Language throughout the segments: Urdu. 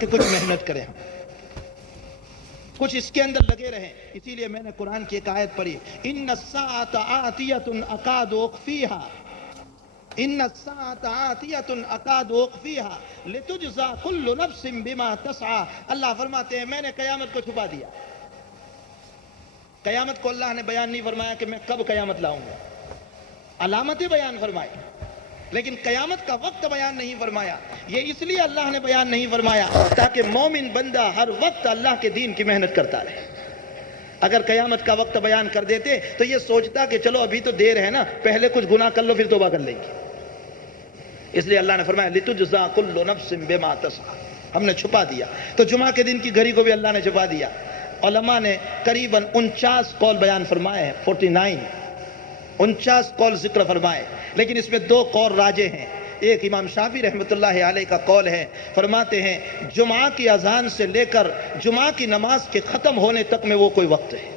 کہ کچھ محنت کریں، ہم کچھ اس کے اندر لگے رہیں۔ اسی لیے میں نے قرآن کی ایک آیت پڑھی، ان الساعۃ آتیۃ اکاد اخفیھا، ان الساعۃ آتیۃ اکاد اخفیھا لتجزی کل نفس بما تسعی۔ اللہ فرماتے ہیں میں نے قیامت کو چھپا دیا۔ قیامت کو اللہ نے بیان نہیں فرمایا کہ میں کب قیامت لاؤں گا، علامتیں بیان فرمائی، لیکن قیامت کا وقت بیان نہیں فرمایا۔ یہ اس لیے اللہ نے بیان نہیں فرمایا تاکہ مومن بندہ ہر وقت اللہ کے دین کی محنت کرتا رہے۔ اگر قیامت کا وقت بیان کر دیتے تو یہ سوچتا کہ چلو ابھی تو دیر ہے نا، پہلے کچھ گناہ کر لو پھر توبہ کر لیں گے۔ اس لیے اللہ نے فرمایا لِتُجْزَىٰ كُلُّ نَفْسٍ بِمَا تَسْعَىٰ، ہم نے چھپا دیا۔ تو جمعہ کے دن کی گھڑی کو بھی اللہ نے چھپا دیا۔ علماء نے قریباً 49 قول بیان فرمائے ہیں، 49 قول ذکر فرمائے، لیکن اس میں 2 قول راجح ہیں۔ ایک امام شافعی رحمۃ اللہ علیہ کا قول ہے، فرماتے ہیں جمعہ کی اذان سے لے کر جمعہ کی نماز کے ختم ہونے تک میں وہ کوئی وقت ہے۔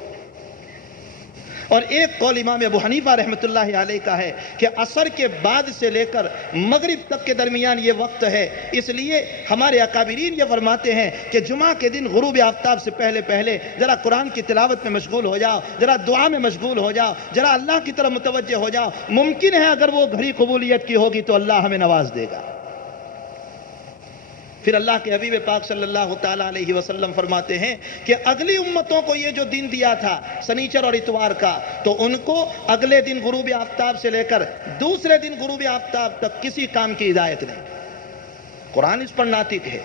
اور ایک قول امام ابو حنیفہ رحمۃ اللہ علیہ کا ہے کہ عصر کے بعد سے لے کر مغرب تک کے درمیان یہ وقت ہے۔ اس لیے ہمارے اکابرین یہ فرماتے ہیں کہ جمعہ کے دن غروب آفتاب سے پہلے پہلے ذرا قرآن کی تلاوت میں مشغول ہو جاؤ، ذرا دعا میں مشغول ہو جاؤ، ذرا اللہ کی طرف متوجہ ہو جاؤ۔ ممکن ہے اگر وہ گھڑی قبولیت کی ہوگی تو اللہ ہمیں نواز دے گا۔ پھر اللہ کے حبیب پاک صلی اللہ تعالیٰ علیہ وسلم فرماتے ہیں کہ اگلی امتوں کو یہ جو دن دیا تھا سنیچر اور اتوار کا، تو ان کو اگلے دن غروب آفتاب سے لے کر دوسرے دن غروب آفتاب تک کسی کام کی ہدایت نہیں۔ قرآن اس پر ناطق ہے۔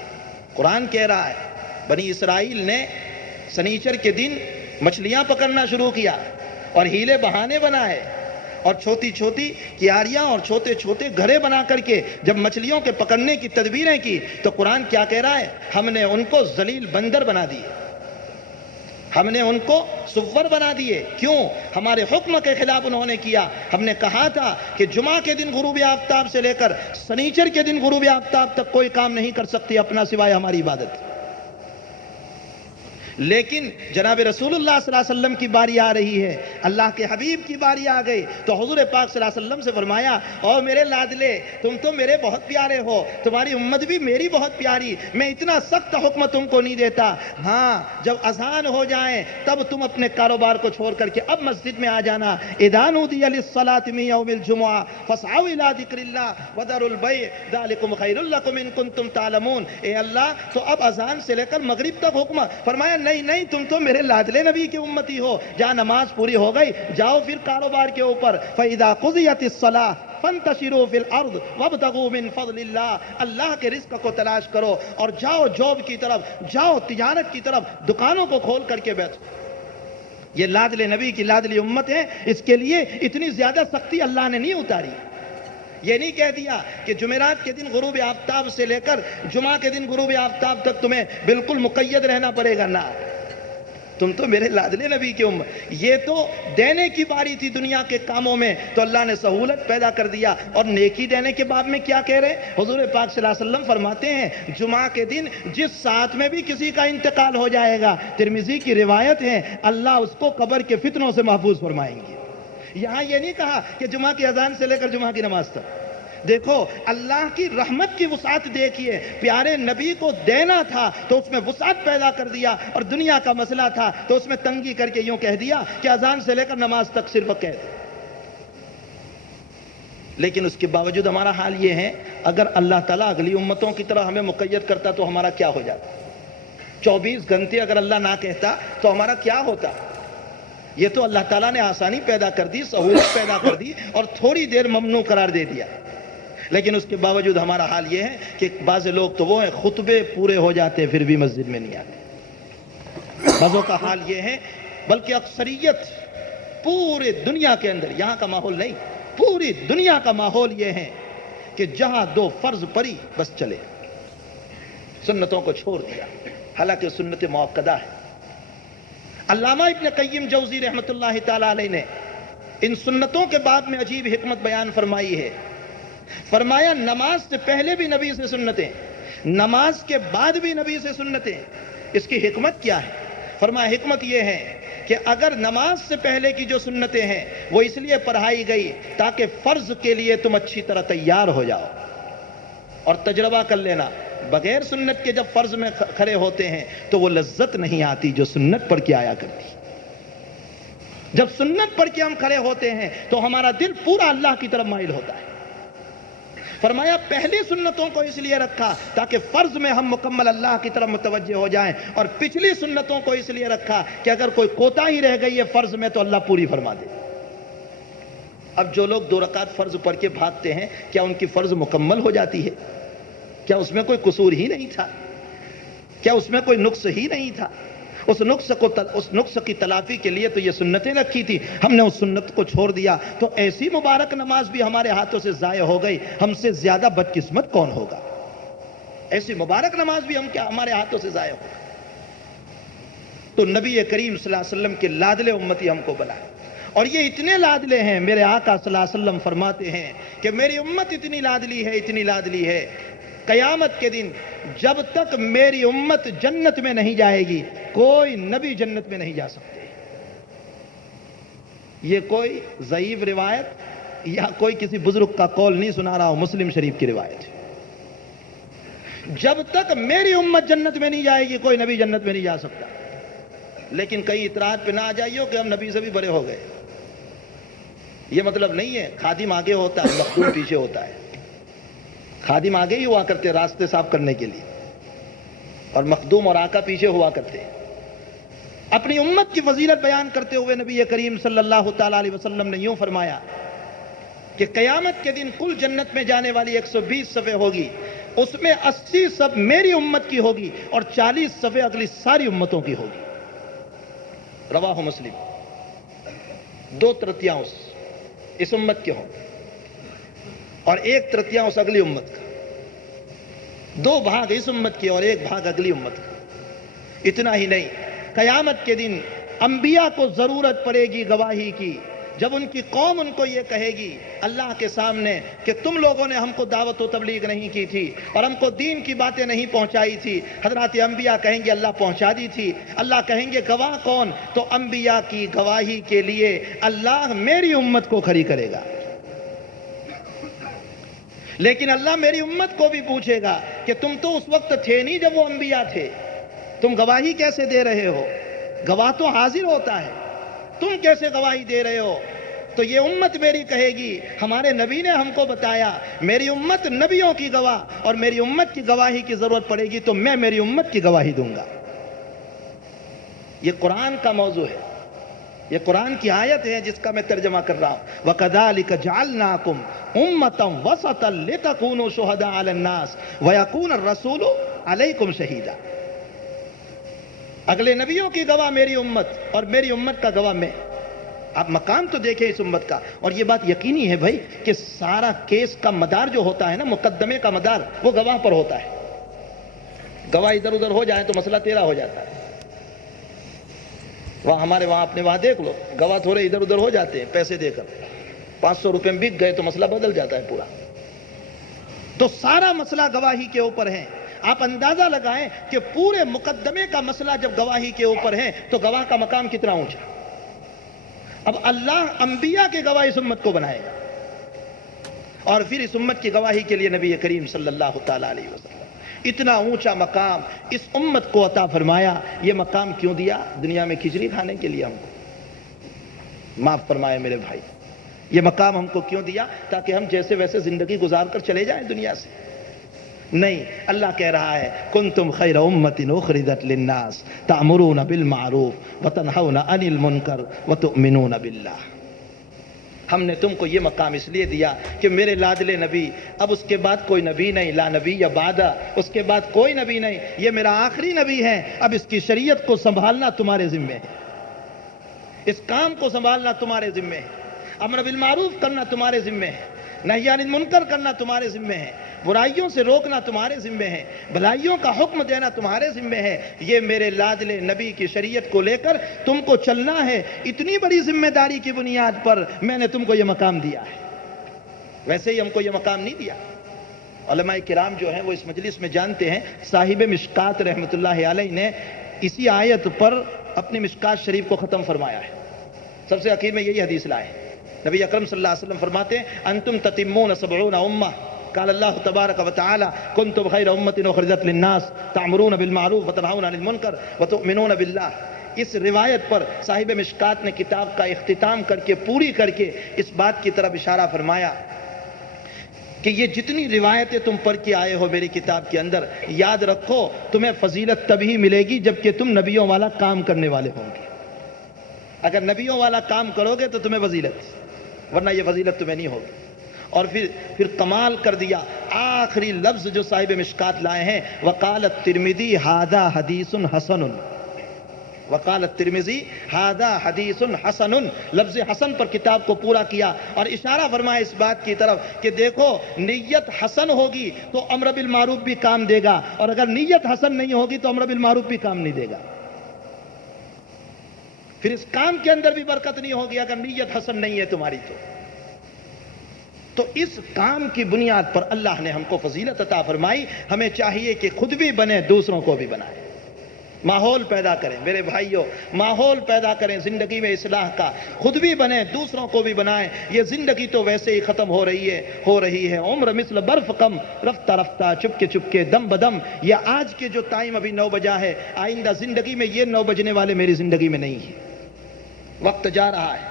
قرآن کہہ رہا ہے بنی اسرائیل نے سنیچر کے دن مچھلیاں پکڑنا شروع کیا اور ہیلے بہانے بنائے اور چھوٹی چھوٹی کیاریاں اور چھوٹے چھوٹے گھڑے بنا کر کے جب مچھلیوں کے پکڑنے کی تدبیریں کی تو قرآن کیا کہہ رہا ہے، ہم نے ان کو ذلیل بندر بنا دیے، ہم نے ان کو سور بنا دیے۔ کیوں؟ ہمارے حکم کے خلاف انہوں نے کیا۔ ہم نے کہا تھا کہ جمعہ کے دن غروب آفتاب سے لے کر سنیچر کے دن غروب آفتاب تک کوئی کام نہیں کر سکتی اپنا سوائے ہماری عبادت۔ لیکن جناب رسول اللہ صلی اللہ علیہ وسلم کی باری آ رہی ہے، اللہ کے حبیب کی باری آ گئی تو حضور پاک صلی اللہ علیہ وسلم سے فرمایا او میرے لادلے، تم تو میرے بہت پیارے ہو، تمہاری امت بھی میری بہت پیاری، میں اتنا سخت حکم تم کو نہیں دیتا۔ ہاں جب اذان ہو جائیں تب تم اپنے کاروبار کو چھوڑ کر کے اب مسجد میں آ جانا۔ اذا نودی للصلاة من یوم الجمعہ فاسعوا الی ذکر اللہ وذروا البیع ذلکم خیر لکم ان کنتم تعلمون۔ اے اللہ، تو اب اذان سے لے کر مغرب تک حکم، فرمایا نہیں تم تو میرے لادلے نبی کی امتی ہو، جہاں نماز پوری ہو گئی جاؤ پھر کاروبار کے اوپر۔ فَإِذَا قُضِيَتِ الصَّلَاةُ فَانْتَشِرُوا فِي الْأَرْضِ وَابْتَغُوا مِنْ فَضْلِ اللَّهِ، اللہ کے رزق کو تلاش کرو اور جاؤ جاب کی طرف، جاؤ تجارت کی طرف، دکانوں کو کھول کر کے بیٹھو۔ یہ لادلے نبی کی لادلی امت ہے، اس کے لیے اتنی زیادہ سختی اللہ نے نہیں اتاری۔ یہ نہیں کہہ دیا کہ جمعرات کے دن غروب آفتاب سے لے کر جمعہ کے دن غروب آفتاب تک تمہیں بالکل مقید رہنا پڑے گا، نہ، تم تو میرے لادلے نبی کی امت۔ یہ تو دینے کی باری تھی دنیا کے کاموں میں تو اللہ نے سہولت پیدا کر دیا، اور نیکی دینے کے باب میں کیا کہہ رہے ہیں؟ حضور پاک صلی اللہ علیہ وسلم فرماتے ہیں جمعہ کے دن جس ساتھ میں بھی کسی کا انتقال ہو جائے گا، ترمذی کی روایت ہے، اللہ اس کو قبر کے فتنوں سے محفوظ فرمائیں گے۔ یہاں یہ نہیں کہا کہ جمعہ کی اذان سے لے کر جمعہ کی نماز تک۔ دیکھو اللہ کی رحمت کی وسعت دیکھیے، پیارے نبی کو دینا تھا تو اس میں وسعت پیدا کر دیا، اور دنیا کا مسئلہ تھا تو اس میں تنگی کر کے یوں کہہ دیا کہ اذان سے لے کر نماز تک صرف قید۔ لیکن اس کے باوجود ہمارا حال یہ ہے، اگر اللہ تعالیٰ اگلی امتوں کی طرح ہمیں مقید کرتا تو ہمارا کیا ہو جاتا؟ 24 گھنٹے اگر اللہ نہ کہتا تو ہمارا کیا ہوتا؟ یہ تو اللہ تعالیٰ نے آسانی پیدا کر دی، سہولت پیدا کر دی اور تھوڑی دیر ممنوع قرار دے دیا۔ لیکن اس کے باوجود ہمارا حال یہ ہے کہ بعض لوگ تو وہ ہیں خطبے پورے ہو جاتے ہیں پھر بھی مسجد میں نہیں آتے۔ بعضوں کا حال یہ ہے، بلکہ اکثریت پورے دنیا کے اندر، یہاں کا ماحول نہیں، پوری دنیا کا ماحول یہ ہے کہ جہاں 2 فرض پڑی بس چلے، سنتوں کو چھوڑ دیا، حالانکہ سنت موقدہ ہے۔ علامہ ابن قیم جوزی رحمۃ اللہ تعالیٰ علیہ نے ان سنتوں کے باب میں عجیب حکمت بیان فرمائی ہے۔ فرمایا نماز سے پہلے بھی نبی سے سنتیں، نماز کے بعد بھی نبی سے سنتیں۔ اس کی حکمت کیا ہے؟ فرمایا حکمت یہ ہے کہ اگر نماز سے پہلے کی جو سنتیں ہیں وہ اس لیے پڑھائی گئی تاکہ فرض کے لیے تم اچھی طرح تیار ہو جاؤ، اور تجربہ کر لینا بغیر سنت کے جب فرض میں کھڑے ہوتے ہیں تو وہ لذت نہیں آتی جو سنت پڑھ کے آیا کرتی. جب سنت پڑھ کے ہم کھڑے ہوتے ہیں تو ہمارا دل پورا اللہ کی طرف مائل ہوتا ہے. فرمایا پہلی سنتوں کو اس لیے رکھا تاکہ فرض میں ہم مکمل اللہ کی طرف متوجہ ہو جائیں، اور پچھلی سنتوں کو اس لیے رکھا کہ اگر کوئی کوتاہی رہ گئی ہے فرض میں تو اللہ پوری فرما دے. اب جو لوگ 2 رکعت فرض پڑھ کے بھاگتے ہیں، کیا ان کی فرض مکمل ہو جاتی ہے؟ کیا اس میں کوئی قصور ہی نہیں تھا؟ کیا اس میں کوئی نقص ہی نہیں تھا؟ اس نقص کی تلافی کے لیے تو یہ سنتیں رکھی تھی، ہم نے اس سنت کو چھوڑ دیا تو ایسی مبارک نماز بھی ہمارے ہاتھوں سے ضائع ہو گئی. ہم سے زیادہ بدقسمت کون ہوگا؟ ایسی مبارک نماز بھی ہمارے ہاتھوں سے ضائع ہو گئی. تو نبی کریم صلی اللہ علیہ وسلم کے لاڈلے امتی ہم کو بلائے، اور یہ اتنے لاڈلے ہیں. میرے آقا صلی اللہ علیہ وسلم فرماتے ہیں کہ میری امت اتنی لاڈلی ہے، اتنی لاڈلی ہے، قیامت کے دن جب تک میری امت جنت میں نہیں جائے گی کوئی نبی جنت میں نہیں جا سکتے. یہ کوئی ضعیف روایت یا کوئی کسی بزرگ کا قول نہیں سنا رہا ہوں، مسلم شریف کی روایت ہے. جب تک میری امت جنت میں نہیں جائے گی کوئی نبی جنت میں نہیں جا سکتا. لیکن کئی اطراحات پہ نہ آ جائیے کہ ہم نبی سے بھی بڑے ہو گئے. یہ مطلب نہیں ہے خادم آگے ہوتا ہے مخدوم پیچھے ہوتا ہے. خادم آگے ہی ہوا کرتے راستے صاف کرنے کے لیے، اور مخدوم اور آقا پیچھے ہوا کرتے. اپنی امت کی فضیلت بیان کرتے ہوئے نبی کریم صلی اللہ تعالیٰ علیہ وسلم نے یوں فرمایا کہ قیامت کے دن کل جنت میں جانے والی 120 صفیں ہوگی، اس میں 80 صف میری امت کی ہوگی اور 40 صفیں اگلی ساری امتوں کی ہوگی. رواہ مسلم. 2/3 اس امت کے ہوں اور 1/3 اگلی امت کا. 2 بھاگ اس امت کے اور 1 بھاگ اگلی امت کا. اتنا ہی نہیں، قیامت کے دن انبیاء کو ضرورت پڑے گی گواہی کی. جب ان کی قوم ان کو یہ کہے گی اللہ کے سامنے کہ تم لوگوں نے ہم کو دعوت و تبلیغ نہیں کی تھی اور ہم کو دین کی باتیں نہیں پہنچائی تھی، حضرات انبیاء کہیں گے اللہ پہنچا دی تھی. اللہ کہیں گے گواہ کون؟ تو انبیاء کی گواہی کے لیے اللہ میری امت کو کھڑی کرے گا. لیکن اللہ میری امت کو بھی پوچھے گا کہ تم تو اس وقت تھے نہیں جب وہ انبیاء تھے، تم گواہی کیسے دے رہے ہو؟ گواہ تو حاضر ہوتا ہے، تم کیسے گواہی دے رہے ہو؟ تو یہ امت میری کہے گی ہمارے نبی نے ہم کو بتایا میری امت نبیوں کی گواہ، اور میری امت کی گواہی کی ضرورت پڑے گی تو میں میری امت کی گواہی دوں گا. یہ قرآن کا موضوع ہے، یہ قرآن کی آیت ہے جس کا میں ترجمہ کر رہا ہوں. وَكَذَلِكَ جَعَلْنَاكُمْ أُمَّةً وَسَطًا لِتَكُونُوا شُهَدَاءَ عَلَى النَّاسِ وَيَكُونَ الرَّسُولُ عَلَيْكُمْ شَهِيدًا. اگلے نبیوں کی گواہ میری امت اور میری امت کا گواہ میں. آپ مقام تو دیکھیں اس امت کا. اور یہ بات یقینی ہے بھائی کہ سارا کیس کا مدار جو ہوتا ہے نا، مقدمے کا مدار، وہ گواہ پر ہوتا ہے. گواہ ادھر ادھر ہو جائے تو مسئلہ تیرا ہو جاتا ہے. وہاں ہمارے وہاں اپنے وہاں دیکھ لو، گواہ تھوڑے ادھر ادھر ہو جاتے ہیں پیسے دے کر. 500 روپے میں بک گئے تو مسئلہ بدل جاتا ہے پورا. تو سارا مسئلہ گواہی کے اوپر ہے. آپ اندازہ لگائیں کہ پورے مقدمے کا مسئلہ جب گواہی کے اوپر ہے تو گواہ کا مقام کتنا اونچا. اب اللہ انبیاء کے گواہ اس امت کو بنائے گا، اور پھر اس امت کی گواہی کے لیے نبی کریم صلی اللہ تعالیٰ علیہ وسلم اتنا اونچا مقام اس امت کو عطا فرمایا. یہ مقام کیوں دیا؟ دنیا میں کھچڑی کھانے کے لیے ہم کو؟ معاف فرمائے میرے بھائی، یہ مقام ہم کو کیوں دیا؟ تاکہ ہم جیسے ویسے زندگی گزار کر چلے جائیں دنیا سے؟ نہیں، اللہ کہہ رہا ہے کنتم خیر امت اخرجت للناس تأمرون بالمعروف وتنہون عن المنکر وتؤمنون باللہ. ہم نے تم کو یہ مقام اس لیے دیا کہ میرے لاڈلے نبی، اب اس کے بعد کوئی نبی نہیں، لا نبی یا بعدہ، اس کے بعد کوئی نبی نہیں، یہ میرا آخری نبی ہے. اب اس کی شریعت کو سنبھالنا تمہارے ذمہ ہے، اس کام کو سنبھالنا تمہارے ذمہ ہے، امر بالمعروف کرنا تمہارے ذمہ ہے، نہی عن المنکر کرنا تمہارے ذمہ ہے، برائیوں سے روکنا تمہارے ذمہ ہے، بھلائیوں کا حکم دینا تمہارے ذمہ ہے. یہ میرے لاڈلے نبی کی شریعت کو لے کر تم کو چلنا ہے. اتنی بڑی ذمہ داری کی بنیاد پر میں نے تم کو یہ مقام دیا ہے، ویسے ہی ہم کو یہ مقام نہیں دیا. علماء کرام جو ہیں وہ اس مجلس میں جانتے ہیں، صاحب مشکات رحمۃ اللہ علیہ نے اسی آیت پر اپنی مشکات شریف کو ختم فرمایا ہے. سب سے آخر میں یہی حدیث لائے. نبی اکرم صلی اللہ علیہ وسلم فرماتے ہیں انتم تتمون 70 امہ قال اللہ تبارک و تعالی کنتم خیر امۃ اخرجت للناس تأمرون بالمعروف وتنہون عن المنکر وتؤمنون باللہ۔ اس روایت پر صاحب مشکات نے کتاب کا اختتام کر کے پوری کر کے اس بات کی طرف اشارہ فرمایا کہ یہ جتنی روایتیں تم پڑھ کے آئے ہو میری کتاب کے اندر، یاد رکھو تمہیں فضیلت تبھی ملے گی جبکہ تم نبیوں والا کام کرنے والے ہوں گے۔ اگر نبیوں والا کام کرو گے تو تمہیں فضیلت، ورنہ یہ فضیلت تمہیں نہیں ہوگی۔ اور پھر کمال کر دیا، آخری لفظ جو صاحب مشکات لائے ہیں، وقال الترمذی ھذا حدیث حسن، وقال الترمذی ھذا حدیث حسن، لفظ حسن پر کتاب کو پورا کیا اور اشارہ فرمایا اس بات کی طرف کہ دیکھو نیت حسن ہوگی تو امر بالمعروف بھی کام دے گا، اور اگر نیت حسن نہیں ہوگی تو امر بالمعروف بھی کام نہیں دے گا، پھر اس کام کے اندر بھی برکت نہیں ہوگی اگر نیت حسن نہیں ہے تمہاری تو اس کام کی بنیاد پر اللہ نے ہم کو فضیلت عطا فرمائی۔ ہمیں چاہیے کہ خود بھی بنے، دوسروں کو بھی بنائیں، ماحول پیدا کریں میرے بھائیوں، ماحول پیدا کریں زندگی میں اصلاح کا، خود بھی بنیں دوسروں کو بھی بنائیں۔ یہ زندگی تو ویسے ہی ختم ہو رہی ہے، عمر مثل برف کم، رفتہ رفتہ چپکے دم بدم۔ یہ آج کے جو ٹائم ابھی 9 بجا ہے، آئندہ زندگی میں یہ 9 بجنے والے میری زندگی میں نہیں ہے، وقت جا رہا ہے۔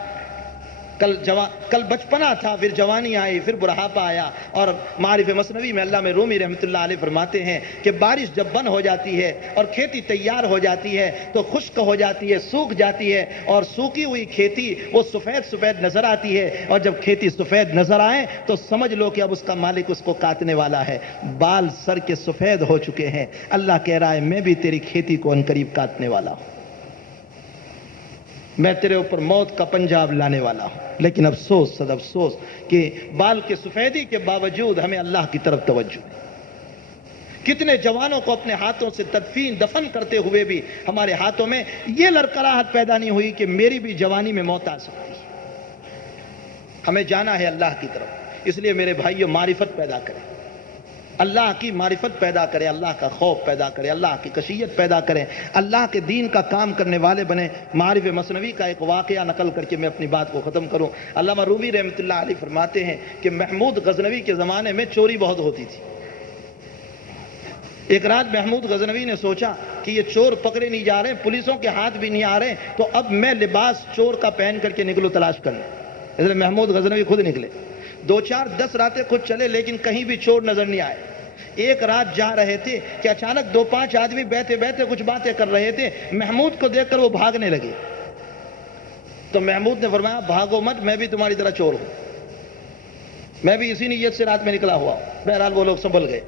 کل بچپنا تھا، پھر جوانی آئی، پھر بڑھاپا آیا، اور معارف مثنوی میں علامہ رومی رحمۃ اللہ علیہ فرماتے ہیں کہ بارش جب بند ہو جاتی ہے اور کھیتی تیار ہو جاتی ہے تو خشک ہو جاتی ہے، سوکھ جاتی ہے، اور سوکھی ہوئی کھیتی وہ سفید نظر آتی ہے، اور جب کھیتی سفید نظر آئے تو سمجھ لو کہ اب اس کا مالک اس کو کاٹنے والا ہے، بال سر کے سفید ہو چکے ہیں۔ اللہ کہہ رہا ہے میں بھی تیری کھیتی کو عنقریب کاٹنے والا ہوں، میں تیرے اوپر موت کا پنجاب لانے والا ہوں۔ لیکن افسوس صد افسوس کہ بال کے سفیدی کے باوجود ہمیں اللہ کی طرف توجہ نہیں۔ کتنے جوانوں کو اپنے ہاتھوں سے دفن کرتے ہوئے بھی ہمارے ہاتھوں میں یہ لڑکراہٹ پیدا نہیں ہوئی کہ میری بھی جوانی میں موت آ سکتی ہے۔ ہمیں جانا ہے اللہ کی طرف، اس لیے میرے بھائیوں معرفت پیدا کریں، اللہ کی معرفت پیدا کریں، اللہ کا خوف پیدا کریں، اللہ کی خشیت پیدا کریں، اللہ کے دین کا کام کرنے والے بنیں۔ معارف مثنوی کا ایک واقعہ نقل کر کے میں اپنی بات کو ختم کروں۔ علامہ رومی رحمۃ اللہ علیہ فرماتے ہیں کہ محمود غزنوی کے زمانے میں چوری بہت ہوتی تھی۔ ایک رات محمود غزنوی نے سوچا کہ یہ چور پکڑے نہیں جا رہے، پولیسوں کے ہاتھ بھی نہیں آ رہے، تو اب میں لباس چور کا پہن کر کے نکلوں تلاش کرنے۔ اس لیے محمود غزنوی خود نکلے، 2-4-10 راتیں خود چلے لیکن کہیں بھی چور نظر نہیں آئے۔ ایک رات جا رہے تھے کہ اچانک 2-5 آدمی بیٹھے کچھ باتیں کر رہے تھے، محمود کو دیکھ کر وہ بھاگنے لگے، تو محمود نے فرمایا بھاگو مت، میں بھی تمہاری طرح چور ہوں، میں بھی اسی نیت سے رات میں نکلا ہوا ہوں۔ بہرحال وہ لوگ سنبھل گئے،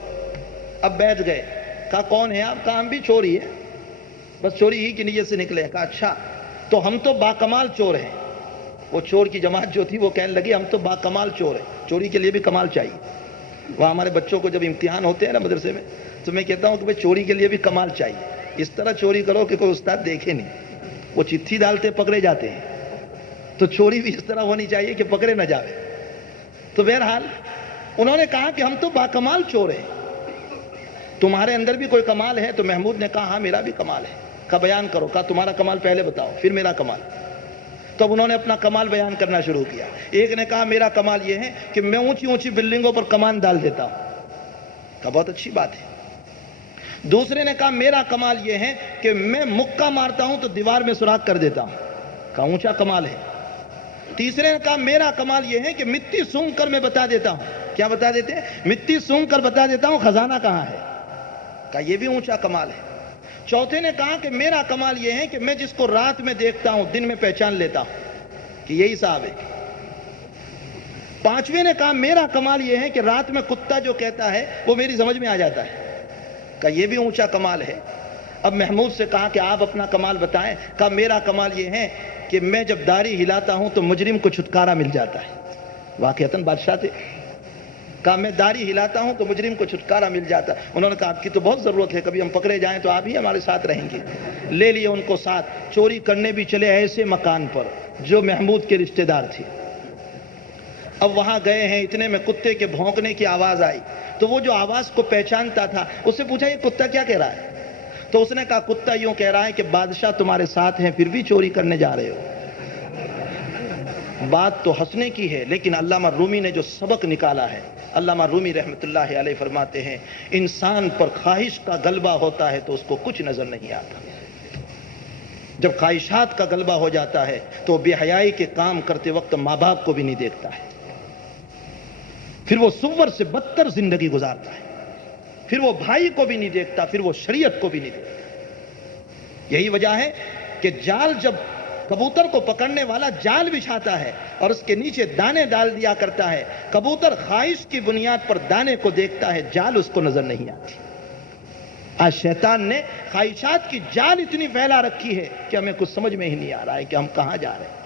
اب بیٹھ گئے، کہا کون ہے آپ؟ کہا ہم بھی چور ہی ہے، بس چوری ہی کی نیت سے نکلے۔ کہا اچھا تو ہم تو باکمال چور ہیں۔ وہ چور کی جماعت جو تھی وہ کہنے لگی ہم تو باکمال چور ہیں، چوری کے لیے بھی کمال چاہیے۔ وہ ہمارے بچوں کو جب امتحان ہوتے ہیں نا مدرسے میں، تو میں کہتا ہوں کہ بھئی چوری کے لیے بھی کمال چاہیے، اس طرح چوری کرو کہ کوئی استاد دیکھے نہیں، وہ چٹھی ڈالتے پکڑے جاتے ہیں، تو چوری بھی اس طرح ہونی چاہیے کہ پکڑے نہ جاوے۔ تو بہرحال انہوں نے کہا کہ ہم تو باکمال چور ہیں، تمہارے اندر بھی کوئی کمال ہے؟ تو محمود نے کہا ہاں میرا بھی کمال ہے۔ کہا بیان کرو۔ کہا تمہارا کمال پہلے بتاؤ پھر میرا کمال۔ تو اب انہوں نے اپنا کمال بیان کرنا شروع کیا۔ ایک نے کہا میرا کمال یہ ہے کہ میں اونچی بلڈنگوں پر کمان ڈال دیتا ہوں۔ کہا بہت اچھی بات ہے۔ دوسرے نے کہا میرا کمال یہ ہے کہ میں مکہ مارتا ہوں تو دیوار میں سوراخ کر دیتا ہوں۔ کہا اونچا کمال ہے۔ تیسرے نے کہا میرا کمال یہ ہے کہ مٹی سونگھ کر میں بتا دیتا ہوں۔ کیا بتا دیتے ہیں؟ مٹی سونگھ کر بتا دیتا ہوں خزانہ کہاں ہے۔ کہا یہ بھی اونچا کمال ہے۔ چوتھے نے کہا کہ میرا کمال یہ ہے کہ میں جس کو رات میں دیکھتا ہوں دن میں پہچان لیتا ہوں کہ یہی صاحب ہے۔ پانچویں نے کہا میرا کمال یہ ہے کہ رات میں کتا جو کہتا ہے وہ میری سمجھ میں آ جاتا ہے۔ کہا یہ بھی اونچا کمال ہے۔ اب محمود سے کہا کہ آپ اپنا کمال بتائیں۔ کہا میرا کمال یہ ہے کہ میں جب داڑھی ہلاتا ہوں تو مجرم کو چھٹکارا مل جاتا ہے۔ واقعتاً بادشاہ تھے۔ کہا میں داڑھی ہلاتا ہوں تو مجرم کو چھٹکارا مل جاتا ہے۔ انہوں نے کہا آپ کی تو بہت ضرورت ہے، کبھی ہم پکڑے جائیں تو آپ ہی ہمارے ساتھ رہیں گے۔ لے لیے ان کو ساتھ، چوری کرنے بھی چلے ایسے مکان پر جو محمود کے رشتہ دار تھے۔ اب وہاں گئے ہیں، اتنے میں کتے کے بھونکنے کی آواز آئی، تو وہ جو آواز کو پہچانتا تھا اس سے پوچھا یہ کتا کیا کہہ رہا ہے؟ تو اس نے کہا کتا یوں کہہ رہا ہے کہ بادشاہ تمہارے ساتھ ہیں پھر بھی چوری کرنے جا رہے ہو۔ بات تو ہنسنے کی ہے لیکن علامہ رومی نے جو سبق نکالا ہے علامہ رومی رحمۃ اللہ علیہ فرماتے ہیں انسان پر خواہش کا غلبہ ہوتا ہے تو اس کو کچھ نظر نہیں آتا، جب خواہشات کا غلبہ ہو جاتا ہے تو بے حیائی کے کام کرتے وقت ماں باپ کو بھی نہیں دیکھتا ہے، پھر وہ سور سے بدتر زندگی گزارتا ہے، پھر وہ بھائی کو بھی نہیں دیکھتا، پھر وہ شریعت کو بھی نہیں دیکھتا۔ یہی وجہ ہے کہ جال جب کبوتر کو پکڑنے والا جال بچھاتا ہے اور اس کے نیچے دانے ڈال دیا کرتا ہے، کبوتر خواہش کی بنیاد پر دانے کو دیکھتا ہے، جال اس کو نظر نہیں آتی۔ آج شیطان نے خواہشات کی جال اتنی پھیلا رکھی ہے کہ ہمیں کچھ سمجھ میں ہی نہیں آ رہا ہے کہ ہم کہاں جا رہے ہیں۔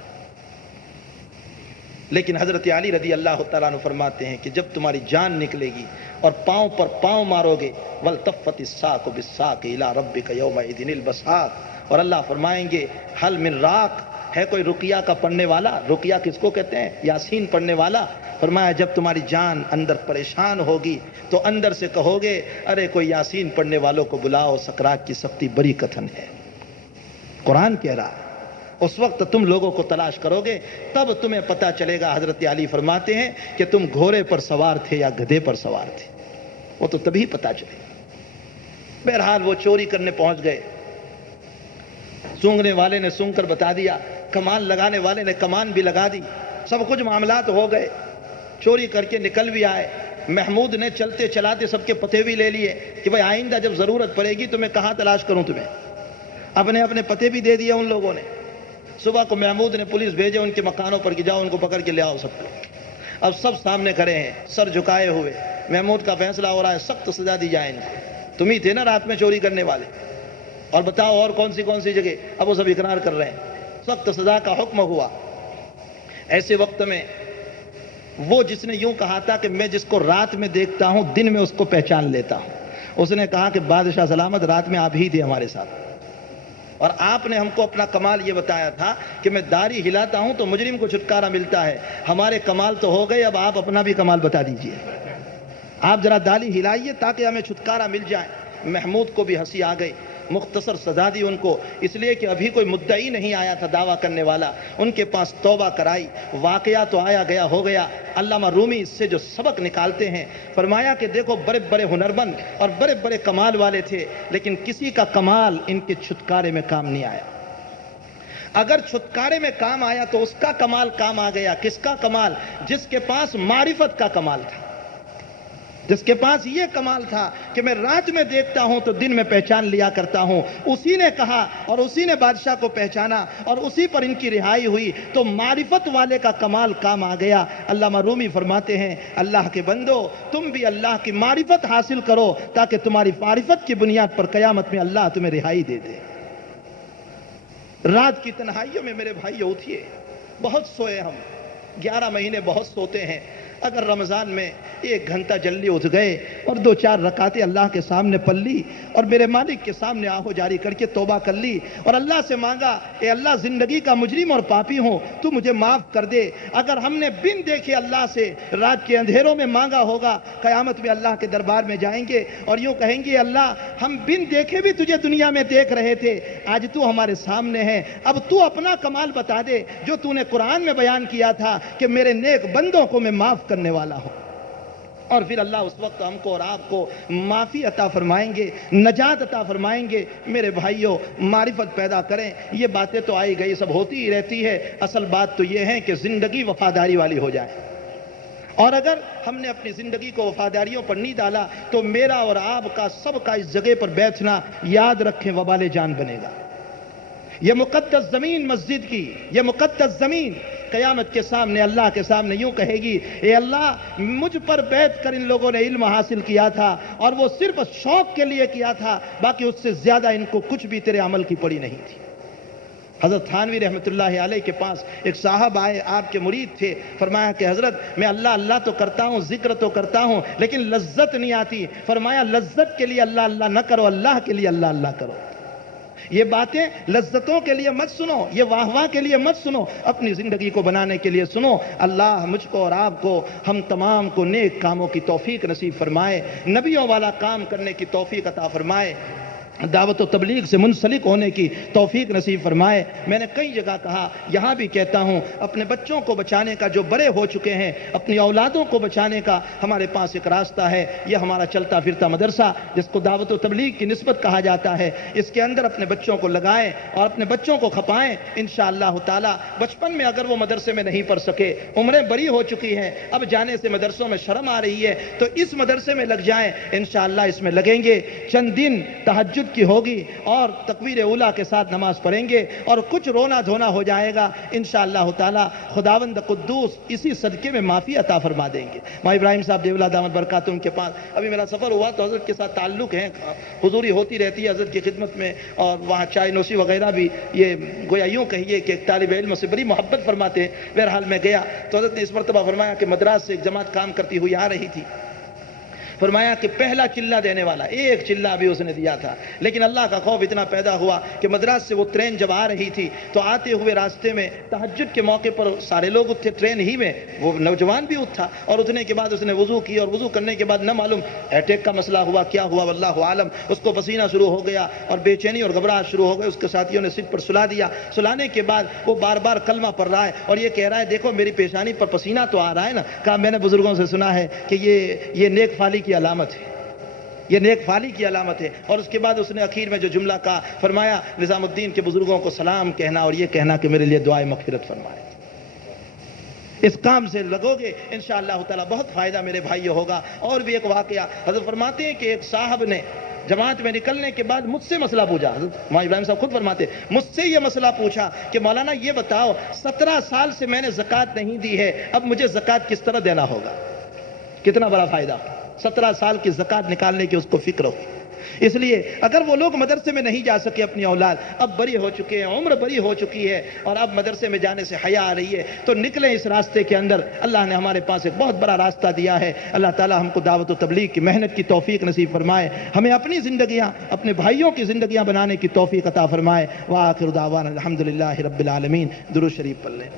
لیکن حضرت علی رضی اللہ تعالیٰ عنہ فرماتے ہیں کہ جب تمہاری جان نکلے گی اور پاؤں پر پاؤں مارو گے وَالْتَفَّتِ السَّاقُ بِالسَّاقِ إِلَىٰ رَبِّكَ يَوْمَئِذٍ الْبَسَاقُ، اور اللہ فرمائیں گے حل من راق، ہے کوئی رقیہ کا پڑھنے والا؟ رقیہ کس کو کہتے ہیں؟ یاسین پڑھنے والا۔ فرمایا جب تمہاری جان اندر پریشان ہوگی تو اندر سے کہو گے ارے کوئی یاسین پڑھنے والوں کو بلاؤ، سکرات کی سختی بڑی کٹھن ہے۔ قرآن کہہ رہا ہے اس وقت تم لوگوں کو تلاش کرو گے، تب تمہیں پتہ چلے گا۔ حضرت علی فرماتے ہیں کہ تم گھوڑے پر سوار تھے یا گدھے پر سوار تھے، وہ تو تبھی پتہ چلے گا۔ بہرحال وہ چوری کرنے پہنچ گئے، سونگنے والے نے سونگ کر بتا دیا، کمان لگانے والے نے کمان بھی لگا دی، سب کچھ معاملات ہو گئے، چوری کر کے نکل بھی آئے۔ محمود نے چلتے چلاتے سب کے پتے بھی لے لیے کہ بھائی آئندہ جب ضرورت پڑے گی تو میں کہاں تلاش کروں تمہیں، اپنے اپنے پتے بھی دے دیے ان لوگوں نے۔ صبح کو محمود نے پولیس بھیجے ان کے مکانوں پر کہ جاؤ ان کو پکڑ کے لے آؤ سب کو۔ اب سب سامنے کھڑے ہیں سر جھکائے ہوئے، محمود کا فیصلہ ہو رہا ہے سخت سزا دی جائے ان کو، تم ہی تھے نا رات میں چوری کرنے والے، اور بتاؤ اور کون سی جگہ؟ اب وہ سب اقرار کر رہے ہیں، سخت سزا کا حکم ہوا۔ ایسے وقت میں وہ جس نے یوں کہا تھا کہ میں جس کو رات میں دیکھتا ہوں دن میں اس کو پہچان لیتا ہوں، اس نے کہا کہ بادشاہ سلامت رات میں آپ ہی تھے ہمارے ساتھ، اور آپ نے ہم کو اپنا کمال یہ بتایا تھا کہ میں داڑھی ہلاتا ہوں تو مجرم کو چھٹکارا ملتا ہے، ہمارے کمال تو ہو گئے، اب آپ اپنا بھی کمال بتا دیجئے، آپ ذرا داڑھی ہلائیے تاکہ ہمیں چھٹکارا مل جائے۔ محمود کو بھی ہنسی آ گئی، مختصر سزا دی ان کو، اس لیے کہ ابھی کوئی مدعی نہیں آیا تھا دعویٰ کرنے والا، ان کے پاس توبہ کرائی، واقعہ تو آیا گیا ہو گیا۔ علامہ رومی اس سے جو سبق نکالتے ہیں، فرمایا کہ دیکھو بڑے بڑے ہنرمند اور بڑے بڑے کمال والے تھے، لیکن کسی کا کمال ان کے چھٹکارے میں کام نہیں آیا۔ اگر چھٹکارے میں کام آیا تو اس کا کمال کام آ گیا۔ کس کا کمال؟ جس کے پاس معرفت کا کمال تھا، جس کے پاس یہ کمال تھا کہ میں رات میں دیکھتا ہوں تو دن میں پہچان لیا کرتا ہوں، اسی نے کہا اور اسی نے بادشاہ کو پہچانا اور اسی پر ان کی رہائی ہوئی، تو معرفت والے کا کمال کام آ گیا۔ علامہ رومی فرماتے ہیں اللہ کے بندو تم بھی اللہ کی معرفت حاصل کرو تاکہ تمہاری معرفت کی بنیاد پر قیامت میں اللہ تمہیں رہائی دے دے۔ رات کی تنہائیوں میں میرے بھائیو اٹھیے، بہت سوئے ہم، 11 مہینے بہت سوتے ہیں، اگر رمضان میں 1 گھنٹہ جلدی اٹھ گئے اور 2-4 رکعتیں اللہ کے سامنے پڑھ لی اور میرے مالک کے سامنے آہو جاری کر کے توبہ کر لی اور اللہ سے مانگا اے اللہ زندگی کا مجرم اور پاپی ہوں تو مجھے معاف کر دے۔ اگر ہم نے بن دیکھے اللہ سے رات کے اندھیروں میں مانگا ہوگا، قیامت میں اللہ کے دربار میں جائیں گے اور یوں کہیں گے اللہ ہم بن دیکھے بھی تجھے دنیا میں دیکھ رہے تھے، آج تو ہمارے سامنے ہے، اب تو اپنا کمال بتا دے جو تو نے قرآن میں بیان کیا تھا کہ میرے نیک بندوں کو میں معاف کرنے والا ہوں۔ اور پھر اللہ اس وقت ہم کو اور آپ کو معافی عطا فرمائیں گے، نجات عطا فرمائیں گے۔ میرے بھائیوں معرفت پیدا کریں، یہ باتیں تو آئی گئی سب ہوتی ہی رہتی ہے، اصل بات تو یہ ہے کہ زندگی وفاداری والی ہو جائے، اور اگر ہم نے اپنی زندگی کو وفاداریوں پر نہیں ڈالا تو میرا اور آپ کا سب کا اس جگہ پر بیٹھنا یاد رکھیں وبال جان بنے گا۔ یہ مقدس زمین مسجد کی، یہ مقدس زمین قیامت کے سامنے اللہ کے سامنے یوں کہے گی اے اللہ مجھ پر بیٹھ کر ان لوگوں نے علم حاصل کیا تھا اور وہ صرف شوق کے لیے کیا تھا، باقی اس سے زیادہ ان کو کچھ بھی تیرے عمل کی پڑی نہیں تھی۔ حضرت تھانوی رحمۃ اللہ علیہ کے پاس ایک صاحب آئے، آپ کے مرید تھے، فرمایا کہ حضرت میں اللہ اللہ تو کرتا ہوں، ذکر تو کرتا ہوں، لیکن لذت نہیں آتی۔ فرمایا لذت کے لیے اللہ اللہ نہ کرو، اللہ کے لیے اللہ اللہ کرو۔ یہ باتیں لذتوں کے لیے مت سنو، یہ واہ واہ کے لیے مت سنو، اپنی زندگی کو بنانے کے لیے سنو۔ اللہ مجھ کو اور آپ کو، ہم تمام کو نیک کاموں کی توفیق نصیب فرمائے، نبیوں والا کام کرنے کی توفیق عطا فرمائے۔ دعوت و تبلیغ سے منسلک ہونے کی توفیق نصیب فرمائے۔ میں نے کئی جگہ کہا، یہاں بھی کہتا ہوں، اپنے بچوں کو بچانے کا، جو بڑے ہو چکے ہیں، اپنی اولادوں کو بچانے کا ہمارے پاس ایک راستہ ہے، یہ ہمارا چلتا پھرتا مدرسہ جس کو دعوت و تبلیغ کی نسبت کہا جاتا ہے، اس کے اندر اپنے بچوں کو لگائیں اور اپنے بچوں کو کھپائیں۔ انشاءاللہ تعالی بچپن میں اگر وہ مدرسے میں نہیں پڑھ سکے، عمریں بڑی ہو چکی ہیں، اب جانے سے مدرسوں میں شرم آ رہی ہے، تو اس مدرسے میں لگ جائیں، انشاءاللہ اس میں لگیں گے، چند دن تہجد کی ہوگی اور تکبیر اولیٰ کے ساتھ نماز پڑھیں گے اور کچھ رونا دھونا ہو جائے گا، انشاءاللہ تعالی خداوند قدوس اسی صدقے میں معافی عطا فرما دیں گے۔ ماں ابراہیم صاحب دیولہ دامت برکاتہم کے پاس ابھی میرا سفر ہوا تو حضرت کے ساتھ تعلق ہے، حضوری ہوتی رہتی ہے حضرت کی خدمت میں، اور وہاں چائے نوشی وغیرہ بھی، یہ گویا یوں کہیے کہ ایک طالب علم سے بڑی محبت فرماتے ہیں۔ بہرحال میں گیا تو حضرت نے اس مرتبہ فرمایا کہ مدراس سے ایک جماعت کام کرتی ہوئی آ رہی تھی، فرمایا کہ پہلا چلہ دینے والا، ایک چلہ بھی اس نے دیا تھا، لیکن اللہ کا خوف اتنا پیدا ہوا کہ مدراس سے وہ ٹرین جب آ رہی تھی تو آتے ہوئے راستے میں تہجد کے موقع پر سارے لوگ اٹھے ٹرین ہی میں، وہ نوجوان بھی اٹھا، اور اٹھنے کے بعد اس نے وضو کی، اور وضو کرنے کے بعد نہ معلوم اٹیک کا مسئلہ ہوا کیا ہوا واللہ عالم، اس کو پسینہ شروع ہو گیا اور بے چینی اور گھبراہٹ شروع ہو گئی، اس کے ساتھیوں نے سر پر سلا دیا، سلانے کے بعد وہ بار بار کلمہ پڑھ رہا ہے اور یہ کہہ رہا ہے دیکھو میری پیشانی پر پسینہ تو آ رہا ہے نا۔ کہا میں نے بزرگوں سے سنا ہے کہ یہ نیک فالی کی علامت ہے، یہ نیک فالی کی علامت ہے۔ اور اس کے بعد اس نے اخیر میں جو جملہ کہا، فرمایا نظام الدین کے بزرگوں کو سلام کہنا اور یہ کہنا کہ میرے لیے دعائے مغفرت فرمائے۔ اس کام سے لگو گے انشاءاللہ تعالی بہت فائدہ میرے بھائی ہوگا۔ اور بھی ایک واقعہ، حضرت فرماتے ہیں کہ ایک صاحب نے جماعت میں نکلنے کے بعد مجھ سے مسئلہ پوچھا، حضرت ماں ابراہیم صاحب خود فرماتے ہیں مجھ سے یہ مسئلہ پوچھا کہ مولانا یہ بتاؤ 17 سال سے میں نے زکوٰۃ نہیں دی ہے، اب مجھے زکوٰۃ کس طرح دینا ہوگا؟ کتنا بڑا فائدہ، 17 سال کی زکوٰۃ نکالنے کی اس کو فکر ہو۔ اس لیے اگر وہ لوگ مدرسے میں نہیں جا سکے، اپنی اولاد اب بڑی ہو چکے ہیں، عمر بڑی ہو چکی ہے اور اب مدرسے میں جانے سے حیا آ رہی ہے، تو نکلیں اس راستے کے اندر۔ اللہ نے ہمارے پاس ایک بہت بڑا راستہ دیا ہے۔ اللہ تعالی ہم کو دعوت و تبلیغ کی محنت کی توفیق نصیب فرمائے، ہمیں اپنی زندگیاں، اپنے بھائیوں کی زندگیاں بنانے کی توفیق عطا فرمائے۔ وآخر دعوانا الحمدللہ رب العالمین۔ درود شریف پڑھ لیں۔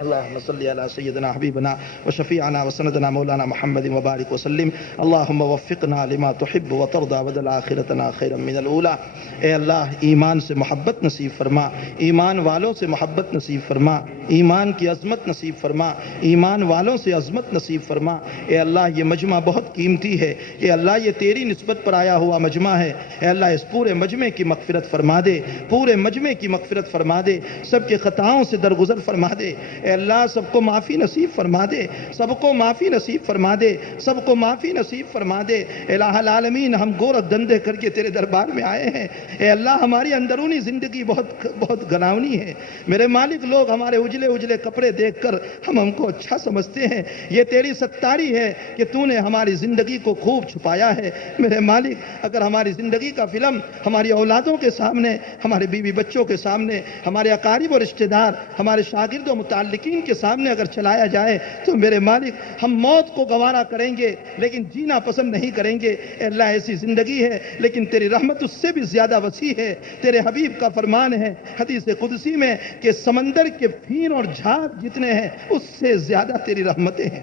اللهم صل على سيدنا حبيبنا وشفيعنا وسندنا مولانا محمد وبارك وسلم اللهم وفقنا لما تحب وترضى بدل آخرتنا خيرا من الأولى۔ اے اللہ ایمان سے محبت نصیب فرما، ایمان والوں سے محبت نصیب فرما، ایمان کی عظمت نصیب فرما، ایمان والوں سے عظمت نصیب فرما۔ اے اللہ یہ مجمع بہت قیمتی ہے، اے اللہ یہ تیری نسبت پر آیا ہوا مجمع ہے، اے اللہ اس پورے مجمع کی مغفرت فرما دے، پورے مجمع کی مغفرت فرما دے، سب کے خطاؤں سے درگزر فرما دے، اے اللہ سب کو معافی نصیب فرما دے، سب کو معافی نصیب فرما دے، سب کو معافی نصیب فرما دے۔ الہ العالمین ہم گورکھ دندے کر کے تیرے دربار میں آئے ہیں، اے اللہ ہماری اندرونی زندگی بہت گناونی ہے میرے مالک، لوگ ہمارے اجلے کپڑے دیکھ کر ہم کو اچھا سمجھتے ہیں، یہ تیری ستاری ہے کہ تو نے ہماری زندگی کو خوب چھپایا ہے میرے مالک۔ اگر ہماری زندگی کا فلم ہماری اولادوں کے سامنے، ہمارے بیوی بچوں کے سامنے، ہمارے اقارب و رشتہ دار، ہمارے شاگرد و متعلقین کے سامنے اگر چلایا جائے تو میرے مالک ہم موت کو گوارا کریں گے لیکن جینا پسند نہیں کریں گے۔ اے اللہ ایسی زندگی ہے لیکن تیری رحمت اس سے بھی زیادہ وسیع ہے۔ تیرے حبیب کا فرمان ہے حدیث قدسی میں کہ سمندر کے پھین اور جھاگ جتنے ہیں اس سے زیادہ تیری رحمتیں ہیں۔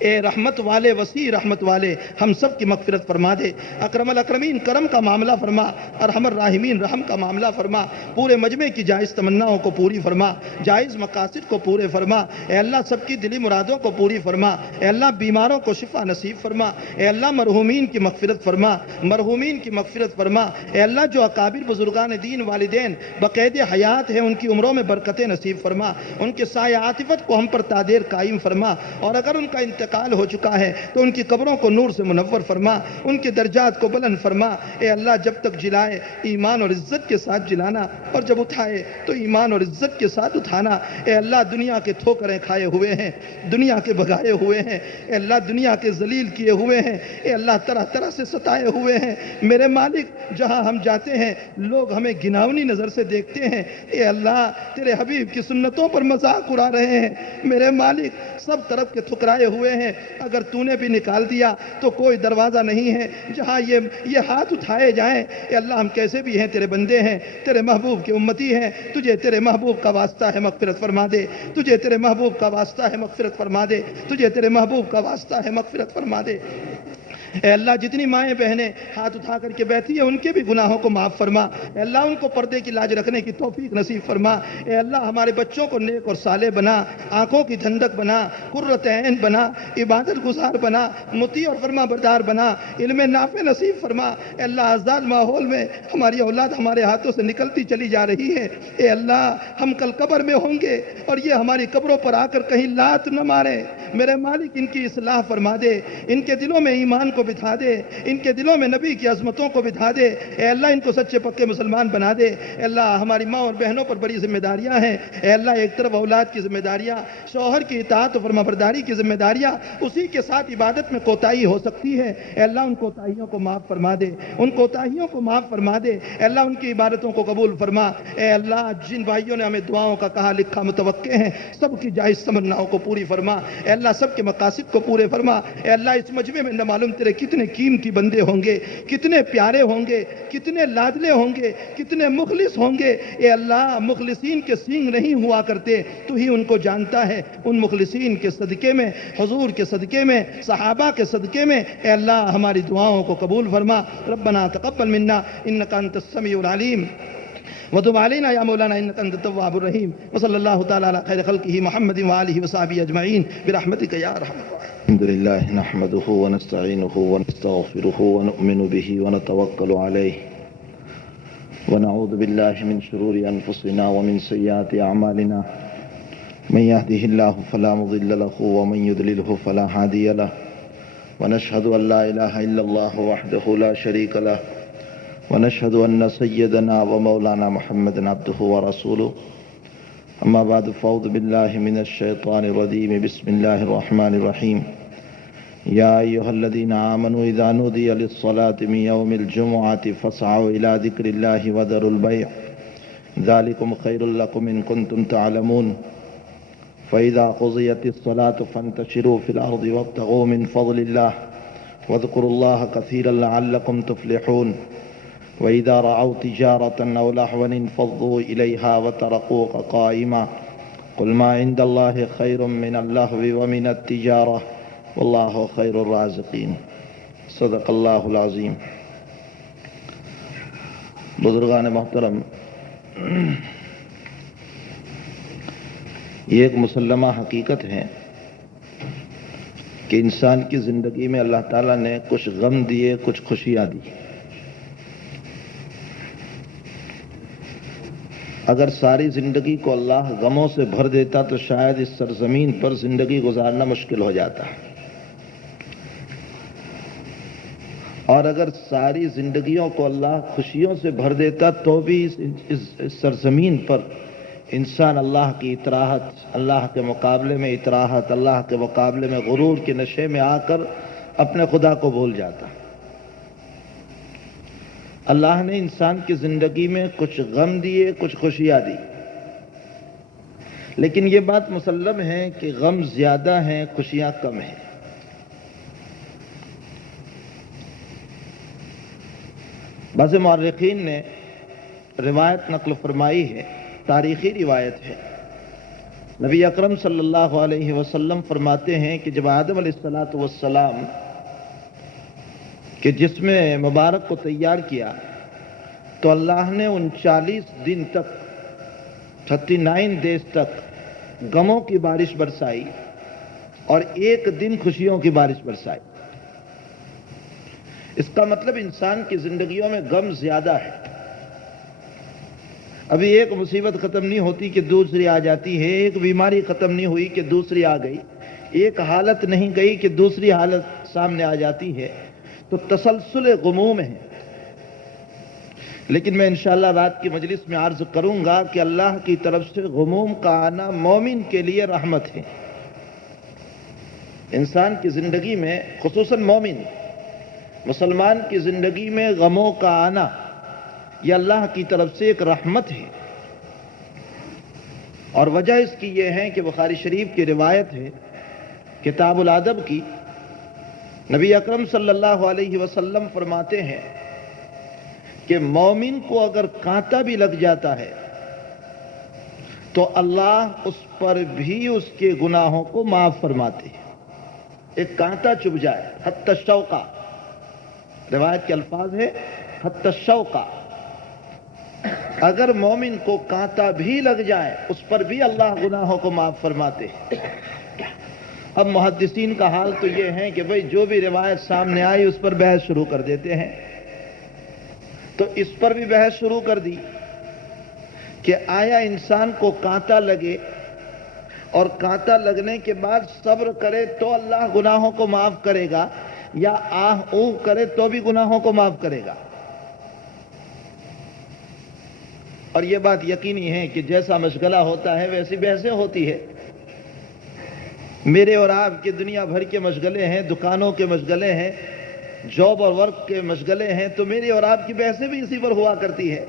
اے رحمت والے، وسیع رحمت والے، ہم سب کی مغفرت فرما دے۔ اکرم الاکرمین کرم کا معاملہ فرما، ارحم الراحمین رحم کا معاملہ فرما، پورے مجمع کی جائز تمناؤں کو پوری فرما، جائز مقاصد کو پورے فرما۔ اے اللہ سب کی دلی مرادوں کو پوری فرما، اے اللہ بیماروں کو شفا نصیب فرما، اے اللہ مرحومین کی مغفرت فرما، مرحومین کی مغفرت فرما۔ اے اللہ جو اکابر بزرگان دین والدین بقید حیات ہیں ان کی عمروں میں برکتیں نصیب فرما، ان کے سایہ عاطفت کو ہم پر تادیر قائم فرما، اور اگر ان کا انتقال ہو چکا ہے تو ان کی قبروں کو نور سے منور فرما، ان کے درجات کو بلند فرما۔ اے اللہ جب تک جلائے ایمان اور عزت کے ساتھ جلانا، اور جب اٹھائے تو ایمان اور عزت کے ساتھ اٹھانا۔ اے اللہ دنیا کے ٹھوکریں کھائے ہوئے ہیں، دنیا کے بھگائے ہوئے ہیں، اے اللہ دنیا کے ذلیل کیے ہوئے ہیں، اے اللہ طرح طرح سے ستائے ہوئے ہیں میرے مالک۔ جہاں ہم جاتے ہیں لوگ ہمیں گناونی نظر سے دیکھتے ہیں، اے اللہ تیرے حبیب کی سنتوں پر مذاق اڑا رہے ہیں میرے مالک، سب طرف کے ٹھکرائے ہوئے ہیں۔ اگر تو نے بھی نکال دیا تو کوئی دروازہ نہیں ہے جہاں یہ ہاتھ اٹھائے جائیں۔ اے اللہ ہم کیسے بھی ہیں تیرے بندے ہیں، تیرے محبوب کے امتی ہیں، تجھے تیرے محبوب کا واسطہ ہے مغفرت فرما دے، تجھے تیرے محبوب کا واسطہ ہے مغفرت فرما دے، تجھے تیرے محبوب کا واسطہ ہے مغفرت فرما دے۔ اے اللہ جتنی مائیں بہنیں ہاتھ اٹھا کر کے بیٹھی ہیں ان کے بھی گناہوں کو معاف فرما، اے اللہ ان کو پردے کی لاج رکھنے کی توفیق نصیب فرما، اے اللہ ہمارے بچوں کو نیک اور صالح بنا، آنکھوں کی ٹھنڈک بنا، قرۃ عین بنا، عبادت گزار بنا، مطیع اور فرما بردار بنا، علم نافع نصیب فرما، اے اللہ آزاد ماحول میں ہماری اولاد ہمارے ہاتھوں سے نکلتی چلی جا رہی ہے، اے اللہ ہم کل قبر میں ہوں گے اور یہ ہماری قبروں پر آ کر کہیں لات نہ مارے، میرے مالک ان کی اصلاح فرما دے، ان کے دلوں میں ایمان کو بٹھا دے، ان کے دلوں میں نبی کی عظمتوں کو بٹھا دے، اے اللہ ان کو سچے پکے مسلمان بنا دے، اے اللہ ہماری ماں اور بہنوں پر بڑی ذمہ داریاں ہیں، اے اللہ ایک طرف اولاد کی ذمہ داریاں، شوہر کی اطاعت و فرما برداری کی ذمہ داریاں، اسی کے ساتھ عبادت میں کوتاہی ہو سکتی ہے، اے اللہ ان کوتاہیوں کو معاف فرما دے، ان کوتاہیوں کو معاف فرما دے، اے اللہ ان کی عبادتوں کو قبول فرما، اے اللہ جن بھائیوں نے ہمیں دعاؤں کا کہا لکھا متوقع ہیں سب کی جائز تمناؤں کو پوری فرما، اے اللہ سب کے مقاصد کو پورے فرما، اے اللہ اس مجمع میں نہ معلوم تیرے کتنے قیمتی بندے ہوں گے، کتنے پیارے ہوں گے، کتنے لادلے ہوں گے، کتنے مخلص ہوں گے، اے اللہ مخلصین کے سینگ نہیں ہوا کرتے، تو ہی ان کو جانتا ہے، ان مخلصین کے صدقے میں، حضور کے صدقے میں، صحابہ کے صدقے میں، اے اللہ ہماری دعاؤں کو قبول فرما، ربنا تقبل منا انک انت السمیع العلیم وتب علينا يا مولانا انك انت التواب الرحيم وصلى الله تعالى على خير خلقه محمد واله وصحبه اجمعين برحمتك يا ارحم الراحمين. الحمد لله نحمده ونستعينه ونستغفره ونؤمن به ونتوكل عليه ونعوذ بالله من شرور أنفسنا ومن سيئات أعمالنا من يهده الله فلا مضل له ومن يضلله فلا هادي له ونشهد أن لا إله إلا الله وحده لا شريك له ونشهد أن سيدنا ومولانا محمد عبده ورسوله أما بعد فأعوذ بالله من الشيطان الرجيم بسم الله الرحمن الرحيم يا أيها الذين آمنوا إذا نودي للصلاة من يوم الجمعة فاسعوا إلى ذكر الله وذروا البيع ذلكم خير لكم إن كنتم تعلمون فإذا قضيت الصلاة فانتشروا في الأرض وابتغوا من فضل الله واذكروا الله كثيرا لعلكم تفلحون وإذا رأوا تجارة أو لهوا انفضوا إليها وتركوك قائما قل ما عند الله خير من اللهو ومن التجارة واللہ خیر الرازقین صدق اللہ العظیم. بزرگان محترم، یہ ایک مسلمہ حقیقت ہے کہ انسان کی زندگی میں اللہ تعالیٰ نے کچھ غم دیے، کچھ خوشیاں دی. اگر ساری زندگی کو اللہ غموں سے بھر دیتا تو شاید اس سرزمین پر زندگی گزارنا مشکل ہو جاتا ہے، اور اگر ساری زندگیوں کو اللہ خوشیوں سے بھر دیتا تو بھی اس سرزمین پر انسان اللہ کی اطاعت، اللہ کے مقابلے میں اطاعت، اللہ کے مقابلے میں غرور کے نشے میں آ کر اپنے خدا کو بھول جاتا. اللہ نے انسان کی زندگی میں کچھ غم دیے، کچھ خوشیاں دی، لیکن یہ بات مسلم ہے کہ غم زیادہ ہیں، خوشیاں کم ہیں. بعض مورخین نے روایت نقل فرمائی ہے، تاریخی روایت ہے. نبی اکرم صلی اللہ علیہ وسلم فرماتے ہیں کہ جب آدم علیہ السلام کے جسم مبارک کو تیار کیا تو اللہ نے 39 دن تک 39 ڈیز تک غموں کی بارش برسائی اور ایک دن خوشیوں کی بارش برسائی. اس کا مطلب انسان کی زندگیوں میں غم زیادہ ہے. ابھی ایک مصیبت ختم نہیں ہوتی کہ دوسری آ جاتی ہے، ایک بیماری ختم نہیں ہوئی کہ دوسری آ گئی، ایک حالت نہیں گئی کہ دوسری حالت سامنے آ جاتی ہے. تو تسلسل غموم ہے. لیکن میں انشاءاللہ رات کی مجلس میں عرض کروں گا کہ اللہ کی طرف سے غموم کا آنا مومن کے لیے رحمت ہے. انسان کی زندگی میں، خصوصاً مومن مسلمان کی زندگی میں غموں کا آنا یہ اللہ کی طرف سے ایک رحمت ہے. اور وجہ اس کی یہ ہے کہ بخاری شریف کی روایت ہے کتاب الادب کی، نبی اکرم صلی اللہ علیہ وسلم فرماتے ہیں کہ مومن کو اگر کانٹا بھی لگ جاتا ہے تو اللہ اس پر بھی اس کے گناہوں کو معاف فرماتے ہیں. ایک کانٹا چبھ جائے، حتی الشوقہ، روایت کے الفاظ ہے حتی الشوقہ، اگر مومن کو کانٹا بھی لگ جائے اس پر بھی اللہ گناہوں کو معاف فرماتے ہیں۔ اب محدثین کا حال تو یہ ہے کہ بھئی جو بھی روایت سامنے آئی اس پر بحث شروع کر دیتے ہیں، تو اس پر بھی بحث شروع کر دی کہ آیا انسان کو کانٹا لگے اور کانٹا لگنے کے بعد صبر کرے تو اللہ گناہوں کو معاف کرے گا، یا آہ اوہ کرے تو بھی گناہوں کو معاف کرے گا؟ اور یہ بات یقینی ہے کہ جیسا مشغلہ ہوتا ہے ویسی بحثیں ہوتی ہے۔ میرے اور آپ کے دنیا بھر کے مشغلے ہیں، دکانوں کے مشغلے ہیں، جاب اور ورک کے مشغلے ہیں، تو میری اور آپ کی بحثیں بھی اسی پر ہوا کرتی ہے۔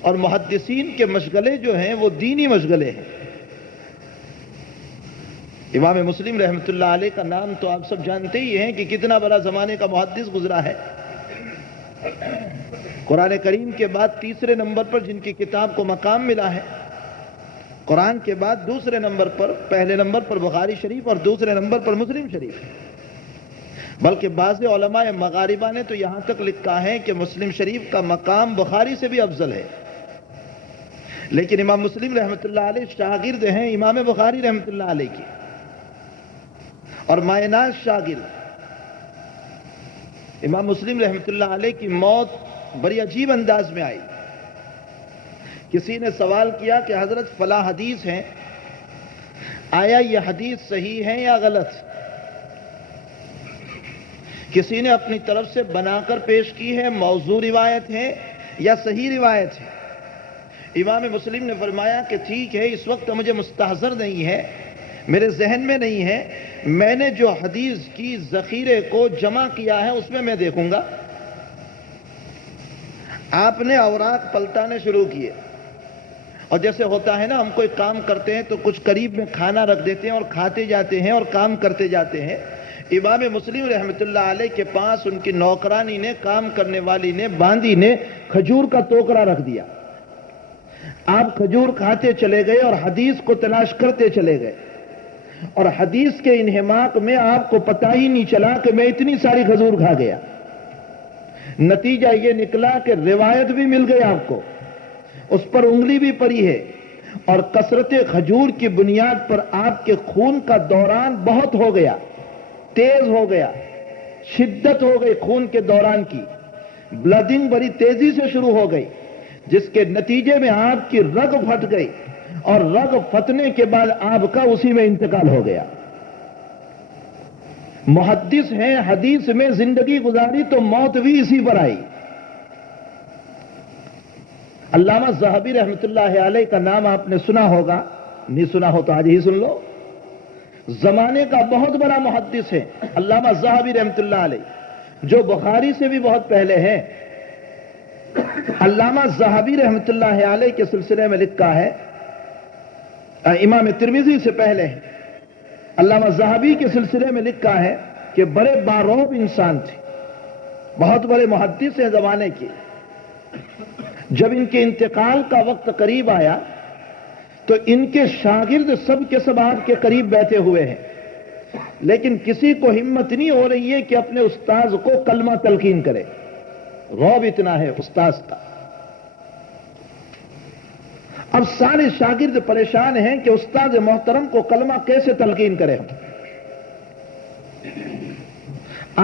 اور محدثین کے مشغلے جو ہیں وہ دینی مشغلے ہیں۔ امام مسلم رحمۃ اللہ علیہ کا نام تو آپ سب جانتے ہی ہیں کہ کتنا بڑا زمانے کا محدث گزرا ہے۔ قرآن کریم کے بعد تیسرے نمبر پر جن کی کتاب کو مقام ملا ہے، قرآن کے بعد دوسرے نمبر پر، پہلے نمبر پر بخاری شریف اور دوسرے نمبر پر مسلم شریف، بلکہ بعض علماء مغاربہ نے تو یہاں تک لکھا ہے کہ مسلم شریف کا مقام بخاری سے بھی افضل ہے۔ لیکن امام مسلم رحمۃ اللہ علیہ شاگرد ہیں امام بخاری رحمۃ اللہ علیہ کی، اور مائناز شاگرد۔ امام مسلم رحمۃ اللہ علیہ کی موت بڑی عجیب انداز میں آئی۔ کسی نے سوال کیا کہ حضرت فلاں حدیث ہیں، آیا یہ حدیث صحیح ہے یا غلط؟ کسی نے اپنی طرف سے بنا کر پیش کی ہے، موضوع روایت ہے یا صحیح روایت ہے؟ امام مسلم نے فرمایا کہ ٹھیک ہے، اس وقت مجھے مستحضر نہیں ہے، میرے ذہن میں نہیں ہے، میں نے جو حدیث کی ذخیرے کو جمع کیا ہے اس میں میں دیکھوں گا۔ آپ نے اوراق پلٹانے شروع کیے، اور جیسے ہوتا ہے نا، ہم کوئی کام کرتے ہیں تو کچھ قریب میں کھانا رکھ دیتے ہیں اور کھاتے جاتے ہیں اور کام کرتے جاتے ہیں۔ امام مسلم رحمۃ اللہ علیہ کے پاس ان کی نوکرانی نے، کام کرنے والی نے، باندی نے کھجور کا ٹوکرا رکھ دیا۔ آپ کھجور کھاتے چلے گئے اور حدیث کو تلاش کرتے چلے گئے، اور حدیث کے انہماک میں آپ کو پتہ ہی نہیں چلا کہ میں اتنی ساری کھجور کھا گیا۔ نتیجہ یہ نکلا کہ روایت بھی مل گئی آپ کو، اس پر انگلی بھی پڑی ہے، اور کثرت کھجور کی بنیاد پر آپ کے خون کا دوران بہت ہو گیا، تیز ہو گیا، شدت ہو گئی خون کے دوران کی، بلڈنگ بڑی تیزی سے شروع ہو گئی، جس کے نتیجے میں آپ کی رگ پھٹ گئی، اور رگ پھٹنے کے بعد آپ کا اسی میں انتقال ہو گیا۔ محدث ہیں، حدیث میں زندگی گزاری تو موت بھی اسی پر آئی۔ علامہ ذہبی رحمۃ اللہ علیہ کا نام آپ نے سنا ہوگا، نہیں سنا ہو تو آج ہی سن لو۔ زمانے کا بہت بڑا محدث ہے علامہ ذہبی رحمۃ اللہ علیہ، جو بخاری سے بھی بہت پہلے ہیں۔ علامہ ذہبی رحمۃ اللہ علیہ کے سلسلے میں لکھا ہے، امام ترمذی سے پہلے ہے، علامہ ذہبی کے سلسلے میں لکھا ہے کہ بڑے باروب انسان تھے، بہت بڑے محدث ہیں زمانے کے۔ جب ان کے انتقال کا وقت قریب آیا تو ان کے شاگرد سب کے سب آپ کے قریب بیٹھے ہوئے ہیں، لیکن کسی کو ہمت نہیں ہو رہی ہے کہ اپنے استاذ کو کلمہ تلقین کرے۔ رعب اتنا ہے استاذ کا۔ اب سارے شاگرد پریشان ہیں کہ استاد محترم کو کلمہ کیسے تلقین کرے۔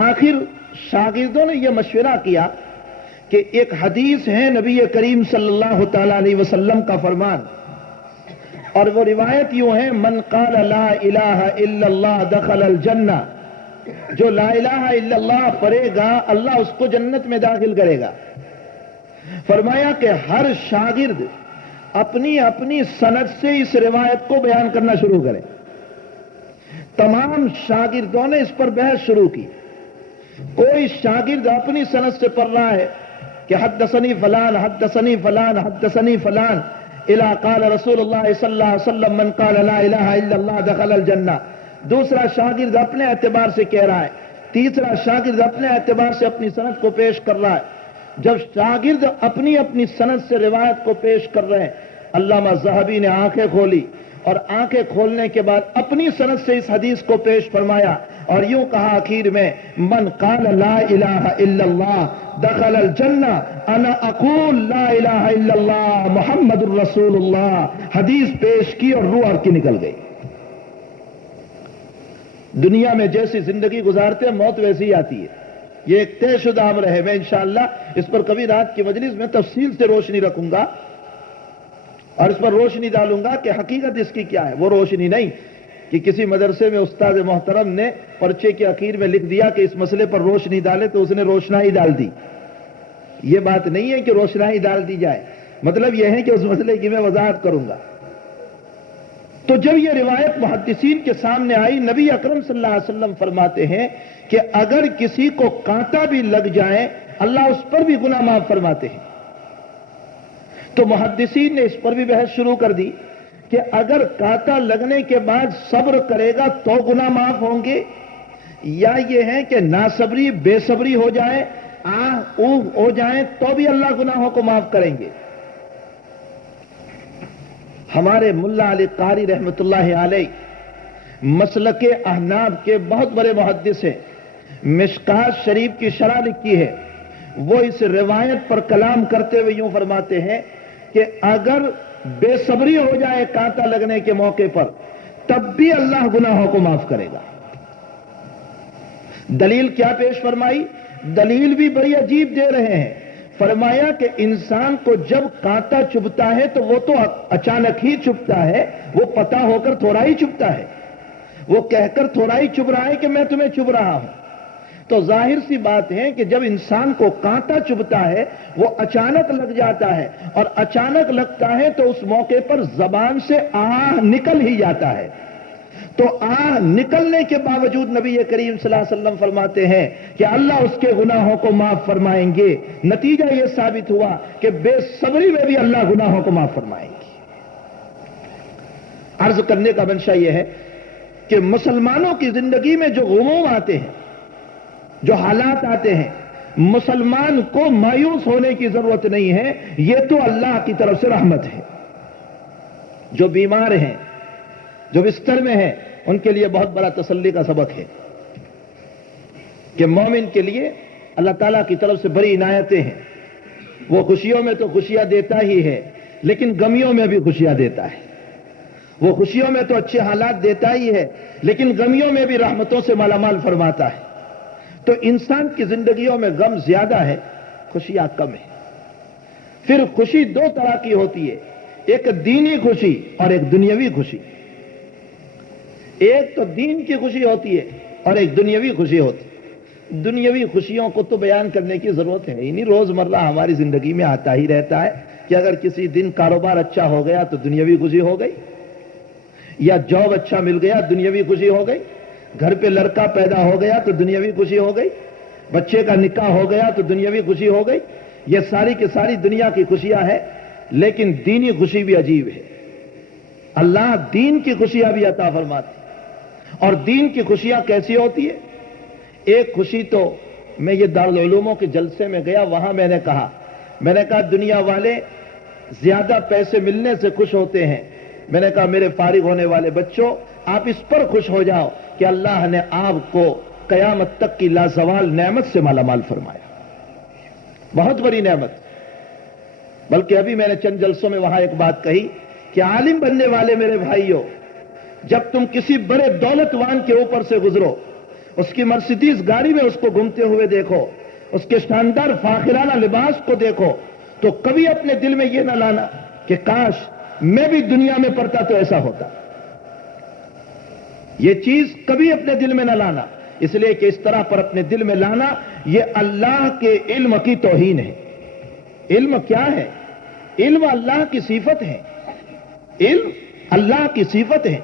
آخر شاگردوں نے یہ مشورہ کیا کہ ایک حدیث ہے نبی کریم صلی اللہ تعالی علیہ وسلم کا فرمان، اور وہ روایت یوں ہے، من قال لا الہ الا اللہ دخل الجنہ، جو لا الہ الا اللہ پڑھے گا اللہ اس کو جنت میں داخل کرے گا۔ فرمایا کہ ہر شاگرد اپنی اپنی سند سے اس روایت کو بیان کرنا شروع کرے۔ تمام شاگردوں نے اس پر بحث شروع کی۔ کوئی شاگرد اپنی سند سے پڑھ رہا ہے کہ حدثنی فلان حدثنی فلان حدثنی فلان الا قال رسول اللہ صلی اللہ علیہ وسلم من قال لا الہ الا اللہ دخل الجنہ۔ دوسرا شاگرد اپنے اعتبار سے کہہ رہا ہے، تیسرا شاگرد اپنے اعتبار سے اپنی سند کو پیش کر رہا ہے۔ جب شاگرد اپنی اپنی سند سے روایت کو پیش کر رہے ہیں، علامہ ذہبی نے آنکھیں کھولی، اور آنکھیں کھولنے کے بعد اپنی سند سے اس حدیث کو پیش فرمایا، اور یوں کہا آخر میں من قال لا الہ الا اللہ دخل الجنہ انا اقول لا الہ الا اللہ محمد الرسول اللہ. حدیث پیش کی اور روح کی نکل گئی. دنیا میں جیسی زندگی گزارتے ہیں موت ویسی ہی آتی ہے. یہ ایک طے شدہ امر ہے. میں انشاءاللہ اس پر کبھی رات کی مجلس میں تفصیل سے روشنی رکھوں گا اور اس پر روشنی ڈالوں گا کہ حقیقت اس کی کیا ہے. وہ روشنی نہیں کہ کسی مدرسے میں استاد محترم نے پرچے کے اخیر میں لکھ دیا کہ اس مسئلے پر روشنی ڈالے تو اس نے روشنائی ڈال دی. یہ بات نہیں ہے کہ روشنائی ڈال دی جائے. مطلب یہ ہے کہ اس مسئلے کی میں وضاحت کروں گا. تو جب یہ روایت محدثین کے سامنے آئی, نبی اکرم صلی اللہ علیہ وسلم فرماتے ہیں کہ اگر کسی کو کانٹا بھی لگ جائے اللہ اس پر بھی گناہ معاف فرماتے ہیں. تو محدثین نے اس پر بھی بحث شروع کر دی کہ اگر کانٹا لگنے کے بعد صبر کرے گا تو گناہ معاف ہوں گے, یا یہ ہے کہ ناصبری بے صبری ہو جائے اوہ ہو جائیں تو بھی اللہ گناہوں کو معاف کریں گے. ہمارے ملا علی قاری رحمت اللہ علیہ مسلک احناف کے بہت بڑے محدث ہیں. مشکات شریف کی شرح لکھی ہے. وہ اس روایت پر کلام کرتے ہوئے یوں فرماتے ہیں کہ اگر بے صبری ہو جائے کانٹا لگنے کے موقع پر تب بھی اللہ گناہوں کو معاف کرے گا. دلیل کیا پیش فرمائی؟ دلیل بھی بڑی عجیب دے رہے ہیں. فرمایا کہ انسان کو جب کانٹا چبھتا ہے تو وہ تو اچانک ہی چبھتا ہے, وہ پتہ ہو کر تھوڑا ہی چبھتا ہے, وہ کہہ کر تھوڑا ہی چبھ رہا ہے کہ میں تمہیں چبھ رہا ہوں. تو ظاہر سی بات ہے کہ جب انسان کو کانٹا چبھتا ہے وہ اچانک لگ جاتا ہے, اور اچانک لگتا ہے تو اس موقع پر زبان سے آہ نکل ہی جاتا ہے. تو آہ نکلنے کے باوجود نبی کریم صلی اللہ علیہ وسلم فرماتے ہیں کہ اللہ اس کے گناہوں کو معاف فرمائیں گے. نتیجہ یہ ثابت ہوا کہ بے صبری میں بھی اللہ گناہوں کو معاف فرمائیں گے. عرض کرنے کا منشا یہ ہے کہ مسلمانوں کی زندگی میں جو غموم آتے ہیں, جو حالات آتے ہیں, مسلمان کو مایوس ہونے کی ضرورت نہیں ہے. یہ تو اللہ کی طرف سے رحمت ہے. جو بیمار ہیں, جو بستر میں ہیں, ان کے لیے بہت بڑا تسلی کا سبق ہے کہ مومن کے لیے اللہ تعالیٰ کی طرف سے بڑی عنایتیں ہیں. وہ خوشیوں میں تو خوشیاں دیتا ہی ہے, لیکن غمیوں میں بھی خوشیاں دیتا ہے. وہ خوشیوں میں تو اچھے حالات دیتا ہی ہے, لیکن غمیوں میں بھی رحمتوں سے مالا مال فرماتا ہے. تو انسان کی زندگیوں میں غم زیادہ ہے, خوشیاں کم ہے. پھر خوشی دو طرح کی ہوتی ہے, ایک دینی خوشی اور ایک دنیاوی خوشی. ایک تو دین کی خوشی ہوتی ہے اور ایک دنیاوی خوشی ہوتی ہے. دنیاوی خوشیوں کو تو بیان کرنے کی ضرورت ہے ہی نہیں, روزمرہ ہماری زندگی میں آتا ہی رہتا ہے کہ اگر کسی دن کاروبار اچھا ہو گیا تو دنیاوی خوشی ہو گئی, یا جاب اچھا مل گیا دنیاوی خوشی ہو گئی, گھر پہ لڑکا پیدا ہو گیا تو دنیاوی خوشی ہو گئی, بچے کا نکاح ہو گیا تو دنیاوی خوشی ہو گئی. یہ ساری کی ساری دنیا کی خوشیاں ہیں, لیکن دینی خوشی بھی عجیب ہے. اللہ دین کی خوشیاں بھی عطا فرماتے. اور دین کی خوشیاں کیسی ہوتی ہے؟ ایک خوشی تو میں یہ دارالعلوموں کے جلسے میں گیا, وہاں میں نے کہا دنیا والے زیادہ پیسے ملنے سے خوش ہوتے ہیں. میں نے کہا میرے فارغ ہونے والے بچوں, آپ اس پر خوش ہو جاؤ کہ اللہ نے آپ کو قیامت تک کی لازوال نعمت سے مالا مال فرمایا. بہت بڑی نعمت. بلکہ ابھی میں نے چند جلسوں میں وہاں ایک بات کہی کہ عالم بننے والے میرے بھائیوں, جب تم کسی بڑے دولتوان کے اوپر سے گزرو, اس کی مرسیڈیز گاڑی میں اس کو گھومتے ہوئے دیکھو, اس کے شاندار فاخرانہ لباس کو دیکھو, تو کبھی اپنے دل میں یہ نہ لانا کہ کاش میں بھی دنیا میں پڑتا تو ایسا ہوتا. یہ چیز کبھی اپنے دل میں نہ لانا, اس لیے کہ اس طرح پر اپنے دل میں لانا یہ اللہ کے علم کی توہین ہے. علم کیا ہے؟ علم اللہ کی صفت ہے. علم اللہ کی صفت ہے.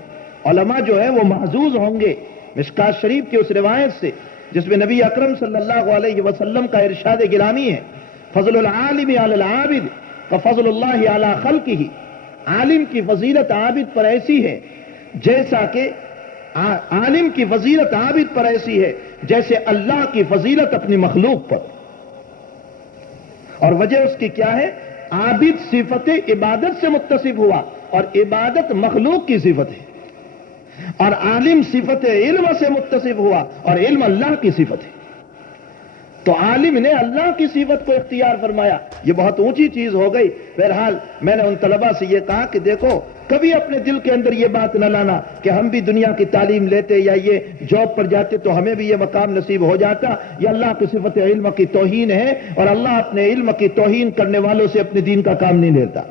علماء جو ہے وہ محظوظ ہوں گے مشکات شریف کی اس روایت سے جس میں نبی اکرم صلی اللہ علیہ وسلم کا ارشاد گرامی ہے, فضل العالم علی العابد کفضل اللہ علی خلقہ. عالم کی فضیلت عابد پر ایسی ہے جیسا کہ عالم کی فضیلت عابد پر ایسی ہے جیسے اللہ کی فضیلت اپنی مخلوق پر. اور وجہ اس کی کیا ہے؟ عابد صفت عبادت سے متصف ہوا اور عبادت مخلوق کی صفت ہے. اور عالم صفت علم سے متصف ہوا اور علم اللہ کی صفت ہے، تو عالم نے اللہ کی صفت کو اختیار فرمایا، یہ بہت اونچی چیز ہو گئی۔ بہرحال میں نے ان طلباء سے یہ کہا کہ دیکھو کبھی اپنے دل کے اندر یہ بات نہ لانا کہ ہم بھی دنیا کی تعلیم لیتے یا یہ جاب پر جاتے تو ہمیں بھی یہ مقام نصیب ہو جاتا۔ یہ اللہ کی صفت علم کی توہین ہے، اور اللہ اپنے علم کی توہین کرنے والوں سے اپنے دین کا کام نہیں لیتا۔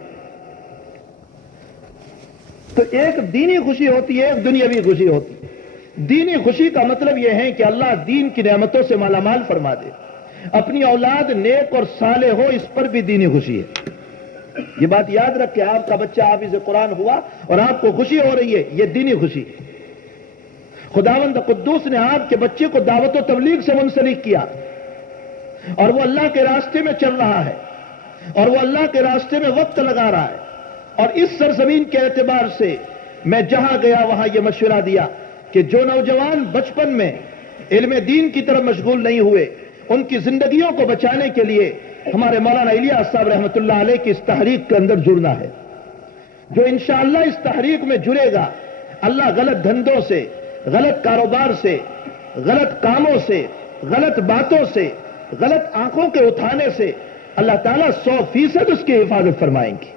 تو ایک دینی خوشی ہوتی ہے، ایک دنیاوی خوشی ہوتی ہے۔ دینی خوشی کا مطلب یہ ہے کہ اللہ دین کی نعمتوں سے مالا مال فرما دے، اپنی اولاد نیک اور صالح ہو، اس پر بھی دینی خوشی ہے۔ یہ بات یاد رکھ کہ آپ کا بچہ حافظ قرآن ہوا اور آپ کو خوشی ہو رہی ہے، یہ دینی خوشی ہے۔ خداوند قدوس نے آپ کے بچے کو دعوت و تبلیغ سے منسلک کیا، اور وہ اللہ کے راستے میں چل رہا ہے، اور وہ اللہ کے راستے میں وقت لگا رہا ہے۔ اور اس سرزمین کے اعتبار سے میں جہاں گیا وہاں یہ مشورہ دیا کہ جو نوجوان بچپن میں علم دین کی طرف مشغول نہیں ہوئے، ان کی زندگیوں کو بچانے کے لیے ہمارے مولانا الیاس صاحب رحمۃ اللہ علیہ کی اس تحریک کے اندر جڑنا ہے۔ جو انشاءاللہ اس تحریک میں جڑے گا، اللہ غلط دھندوں سے، غلط کاروبار سے، غلط کاموں سے، غلط باتوں سے، غلط آنکھوں کے اٹھانے سے اللہ تعالیٰ 100% اس کی حفاظت فرمائیں گے۔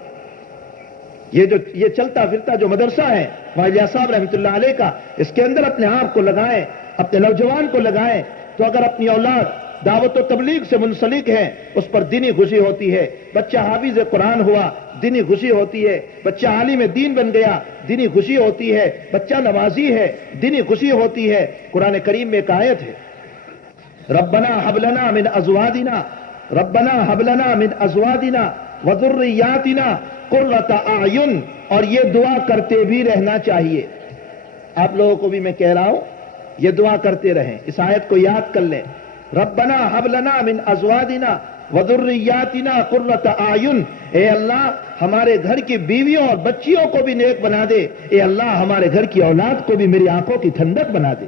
یہ چلتا پھرتا جو مدرسہ ہے وہاں الیاس صاحب رحمۃ اللہ علیہ کا، اس کے اندر اپنے آپ کو لگائیں، اپنے نوجوان کو لگائیں، تو اگر اپنی اولاد دعوت و تبلیغ سے منسلک ہے اس پر دینی خوشی ہوتی ہے۔ بچہ حافظ قرآن ہوا، دینی خوشی ہوتی ہے۔ بچہ عالم دین بن گیا، دینی خوشی ہوتی ہے۔ بچہ نمازی ہے، دینی خوشی ہوتی ہے۔ قرآن کریم میں ایک آیت ہے، ربنا حب لنا من ازواجنا، ربنا حب لنا من ازواجنا وذریاتنا قرۃ اعین، اور یہ دعا کرتے بھی رہنا چاہیے۔ آپ لوگوں کو بھی میں کہہ رہا ہوں یہ دعا کرتے رہیں، اس آیت کو یاد کر لیں، ربنا حب لنا من ازواجنا وذریاتنا قرۃ اعین، اے اللہ ہمارے گھر کی بیویوں اور بچیوں کو بھی نیک بنا دے، اے اللہ ہمارے گھر کی اولاد کو بھی میری آنکھوں کی ٹھنڈک بنا دے۔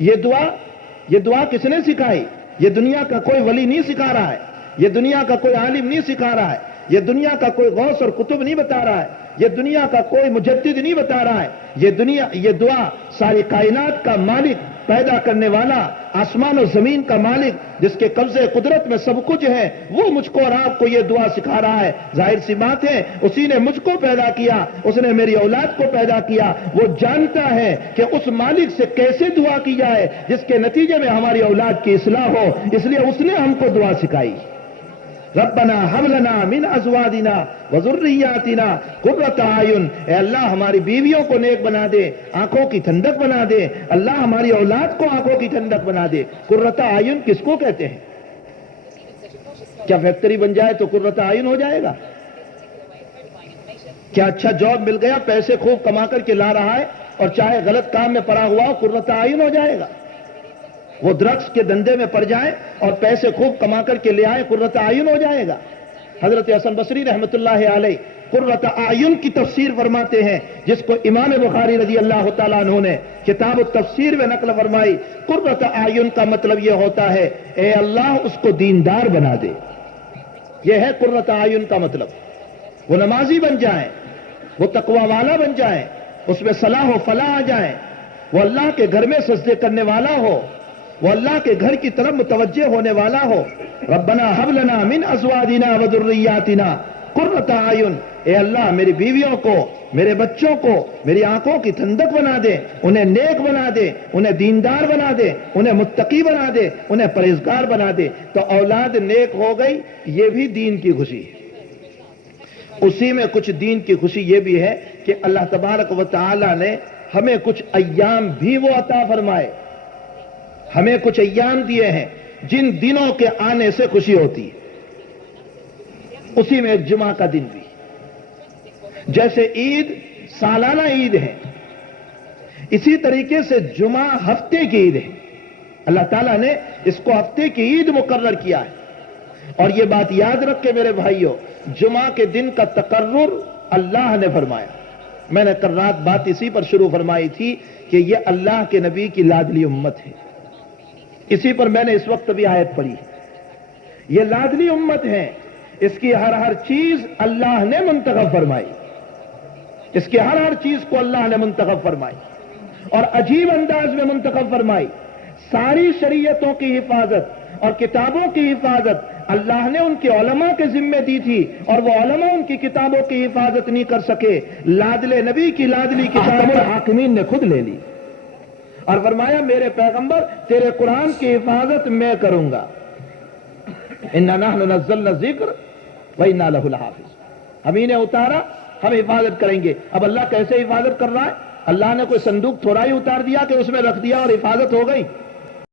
یہ دعا کس نے سکھائی؟ یہ دنیا کا کوئی ولی نہیں سکھا رہا ہے، یہ دنیا کا کوئی عالم نہیں سکھا رہا ہے، یہ دنیا کا کوئی غوث اور کتب نہیں بتا رہا ہے، یہ دنیا کا کوئی مجدد نہیں بتا رہا ہے، یہ دعا ساری کائنات کا مالک، پیدا کرنے والا، آسمان و زمین کا مالک، جس کے قبضے قدرت میں سب کچھ ہے، وہ مجھ کو اور آپ کو یہ دعا سکھا رہا ہے۔ ظاہر سی بات ہے اسی نے مجھ کو پیدا کیا، اس نے میری اولاد کو پیدا کیا، وہ جانتا ہے کہ اس مالک سے کیسے دعا کی جائے جس کے نتیجے میں ہماری اولاد کی اصلاح ہو، اس لیے اس نے ہم کو دعا سکھائی۔ ربنا حب لنا من ازواجنا وذریاتنا قرۃ اعین، اے اللہ ہماری بیویوں کو نیک بنا دے، آنکھوں کی ٹھنڈک بنا دے، اللہ ہماری اولاد کو آنکھوں کی ٹھنڈک بنا دے۔ قرۃ اعین کس کو کہتے ہیں؟ کیا فیکٹری بن جائے تو قرۃ اعین ہو جائے گا؟ کیا اچھا جاب مل گیا، پیسے خوب کما کر کے لا رہا ہے اور چاہے غلط کام میں پڑا ہوا ہو، قرۃ اعین ہو جائے گا؟ وہ ڈرگس کے دندے میں پڑ جائے اور پیسے خوب کما کر کے لے آئے، قرۃ اعین ہو جائے گا؟ حضرت حسن بصری رحمۃ اللہ علیہ قرۃ اعین کی تفسیر فرماتے ہیں، جس کو امام بخاری رضی اللہ تعالیٰ عنہ نے کتاب التفسیر میں نقل فرمائی۔ قرۃ اعین کا مطلب یہ ہوتا ہے اے اللہ اس کو دیندار بنا دے، یہ ہے قرۃ اعین کا مطلب۔ وہ نمازی بن جائیں، وہ تقوی والا بن جائیں، اس میں صلاح و فلاح آ جائیں، وہ اللہ کے گھر میں سجدے کرنے والا ہو، وہ اللہ کے گھر کی طرف متوجہ ہونے والا ہو۔ ربنا حب لنا من ازواجنا وذریاتنا قرۃ اعین، اے اللہ میری بیویوں کو، میرے بچوں کو میری آنکھوں کی ٹھنڈک بنا دے، انہیں نیک بنا دے، انہیں دیندار بنا دے، انہیں متقی بنا دے، انہیں پرہیزگار بنا دے۔ تو اولاد نیک ہو گئی، یہ بھی دین کی خوشی ہے۔ اسی میں کچھ دین کی خوشی یہ بھی ہے کہ اللہ تبارک و تعالی نے ہمیں کچھ ایام بھی وہ عطا فرمائے، ہمیں کچھ ایام دیے ہیں جن دنوں کے آنے سے خوشی ہوتی ہے۔ اسی میں ایک جمعہ کا دن بھی، جیسے عید سالانہ عید ہے، اسی طریقے سے جمعہ ہفتے کی عید ہے۔ اللہ تعالیٰ نے اس کو ہفتے کی عید مقرر کیا ہے۔ اور یہ بات یاد رکھ کے میرے بھائیوں، جمعہ کے دن کا تقرر اللہ نے فرمایا۔ میں نے کل رات بات اسی پر شروع فرمائی تھی کہ یہ اللہ کے نبی کی لاڈلی امت ہے، اسی پر میں نے اس وقت بھی آیت پڑھی۔ یہ لاڈلی امت ہے، اس کی ہر چیز اللہ نے منتخب فرمائی۔ اس کے ہر چیز کو اللہ نے منتخب فرمائی اور عجیب انداز میں منتخب فرمائی. ساری شریعتوں کی حفاظت اور کتابوں کی حفاظت اللہ نے ان کے علماء کے ذمے دی تھی اور وہ علماء ان کی کتابوں کی حفاظت نہیں کر سکے. لادلے نبی کی لادلی کتاب الحاکمین نے خود لے لی اور فرمایا میرے پیغمبر تیرے قرآن کی حفاظت میں کروں گا. انا نحن نزلنا الذکر وانا لہ لحافظ. ہم ہی نے اتارا، ہم حفاظت کریں گے. اب اللہ کیسے حفاظت کر رہا ہے؟ اللہ نے کوئی صندوق تھوڑا ہی اتار دیا کہ اس میں رکھ دیا اور حفاظت ہو گئی.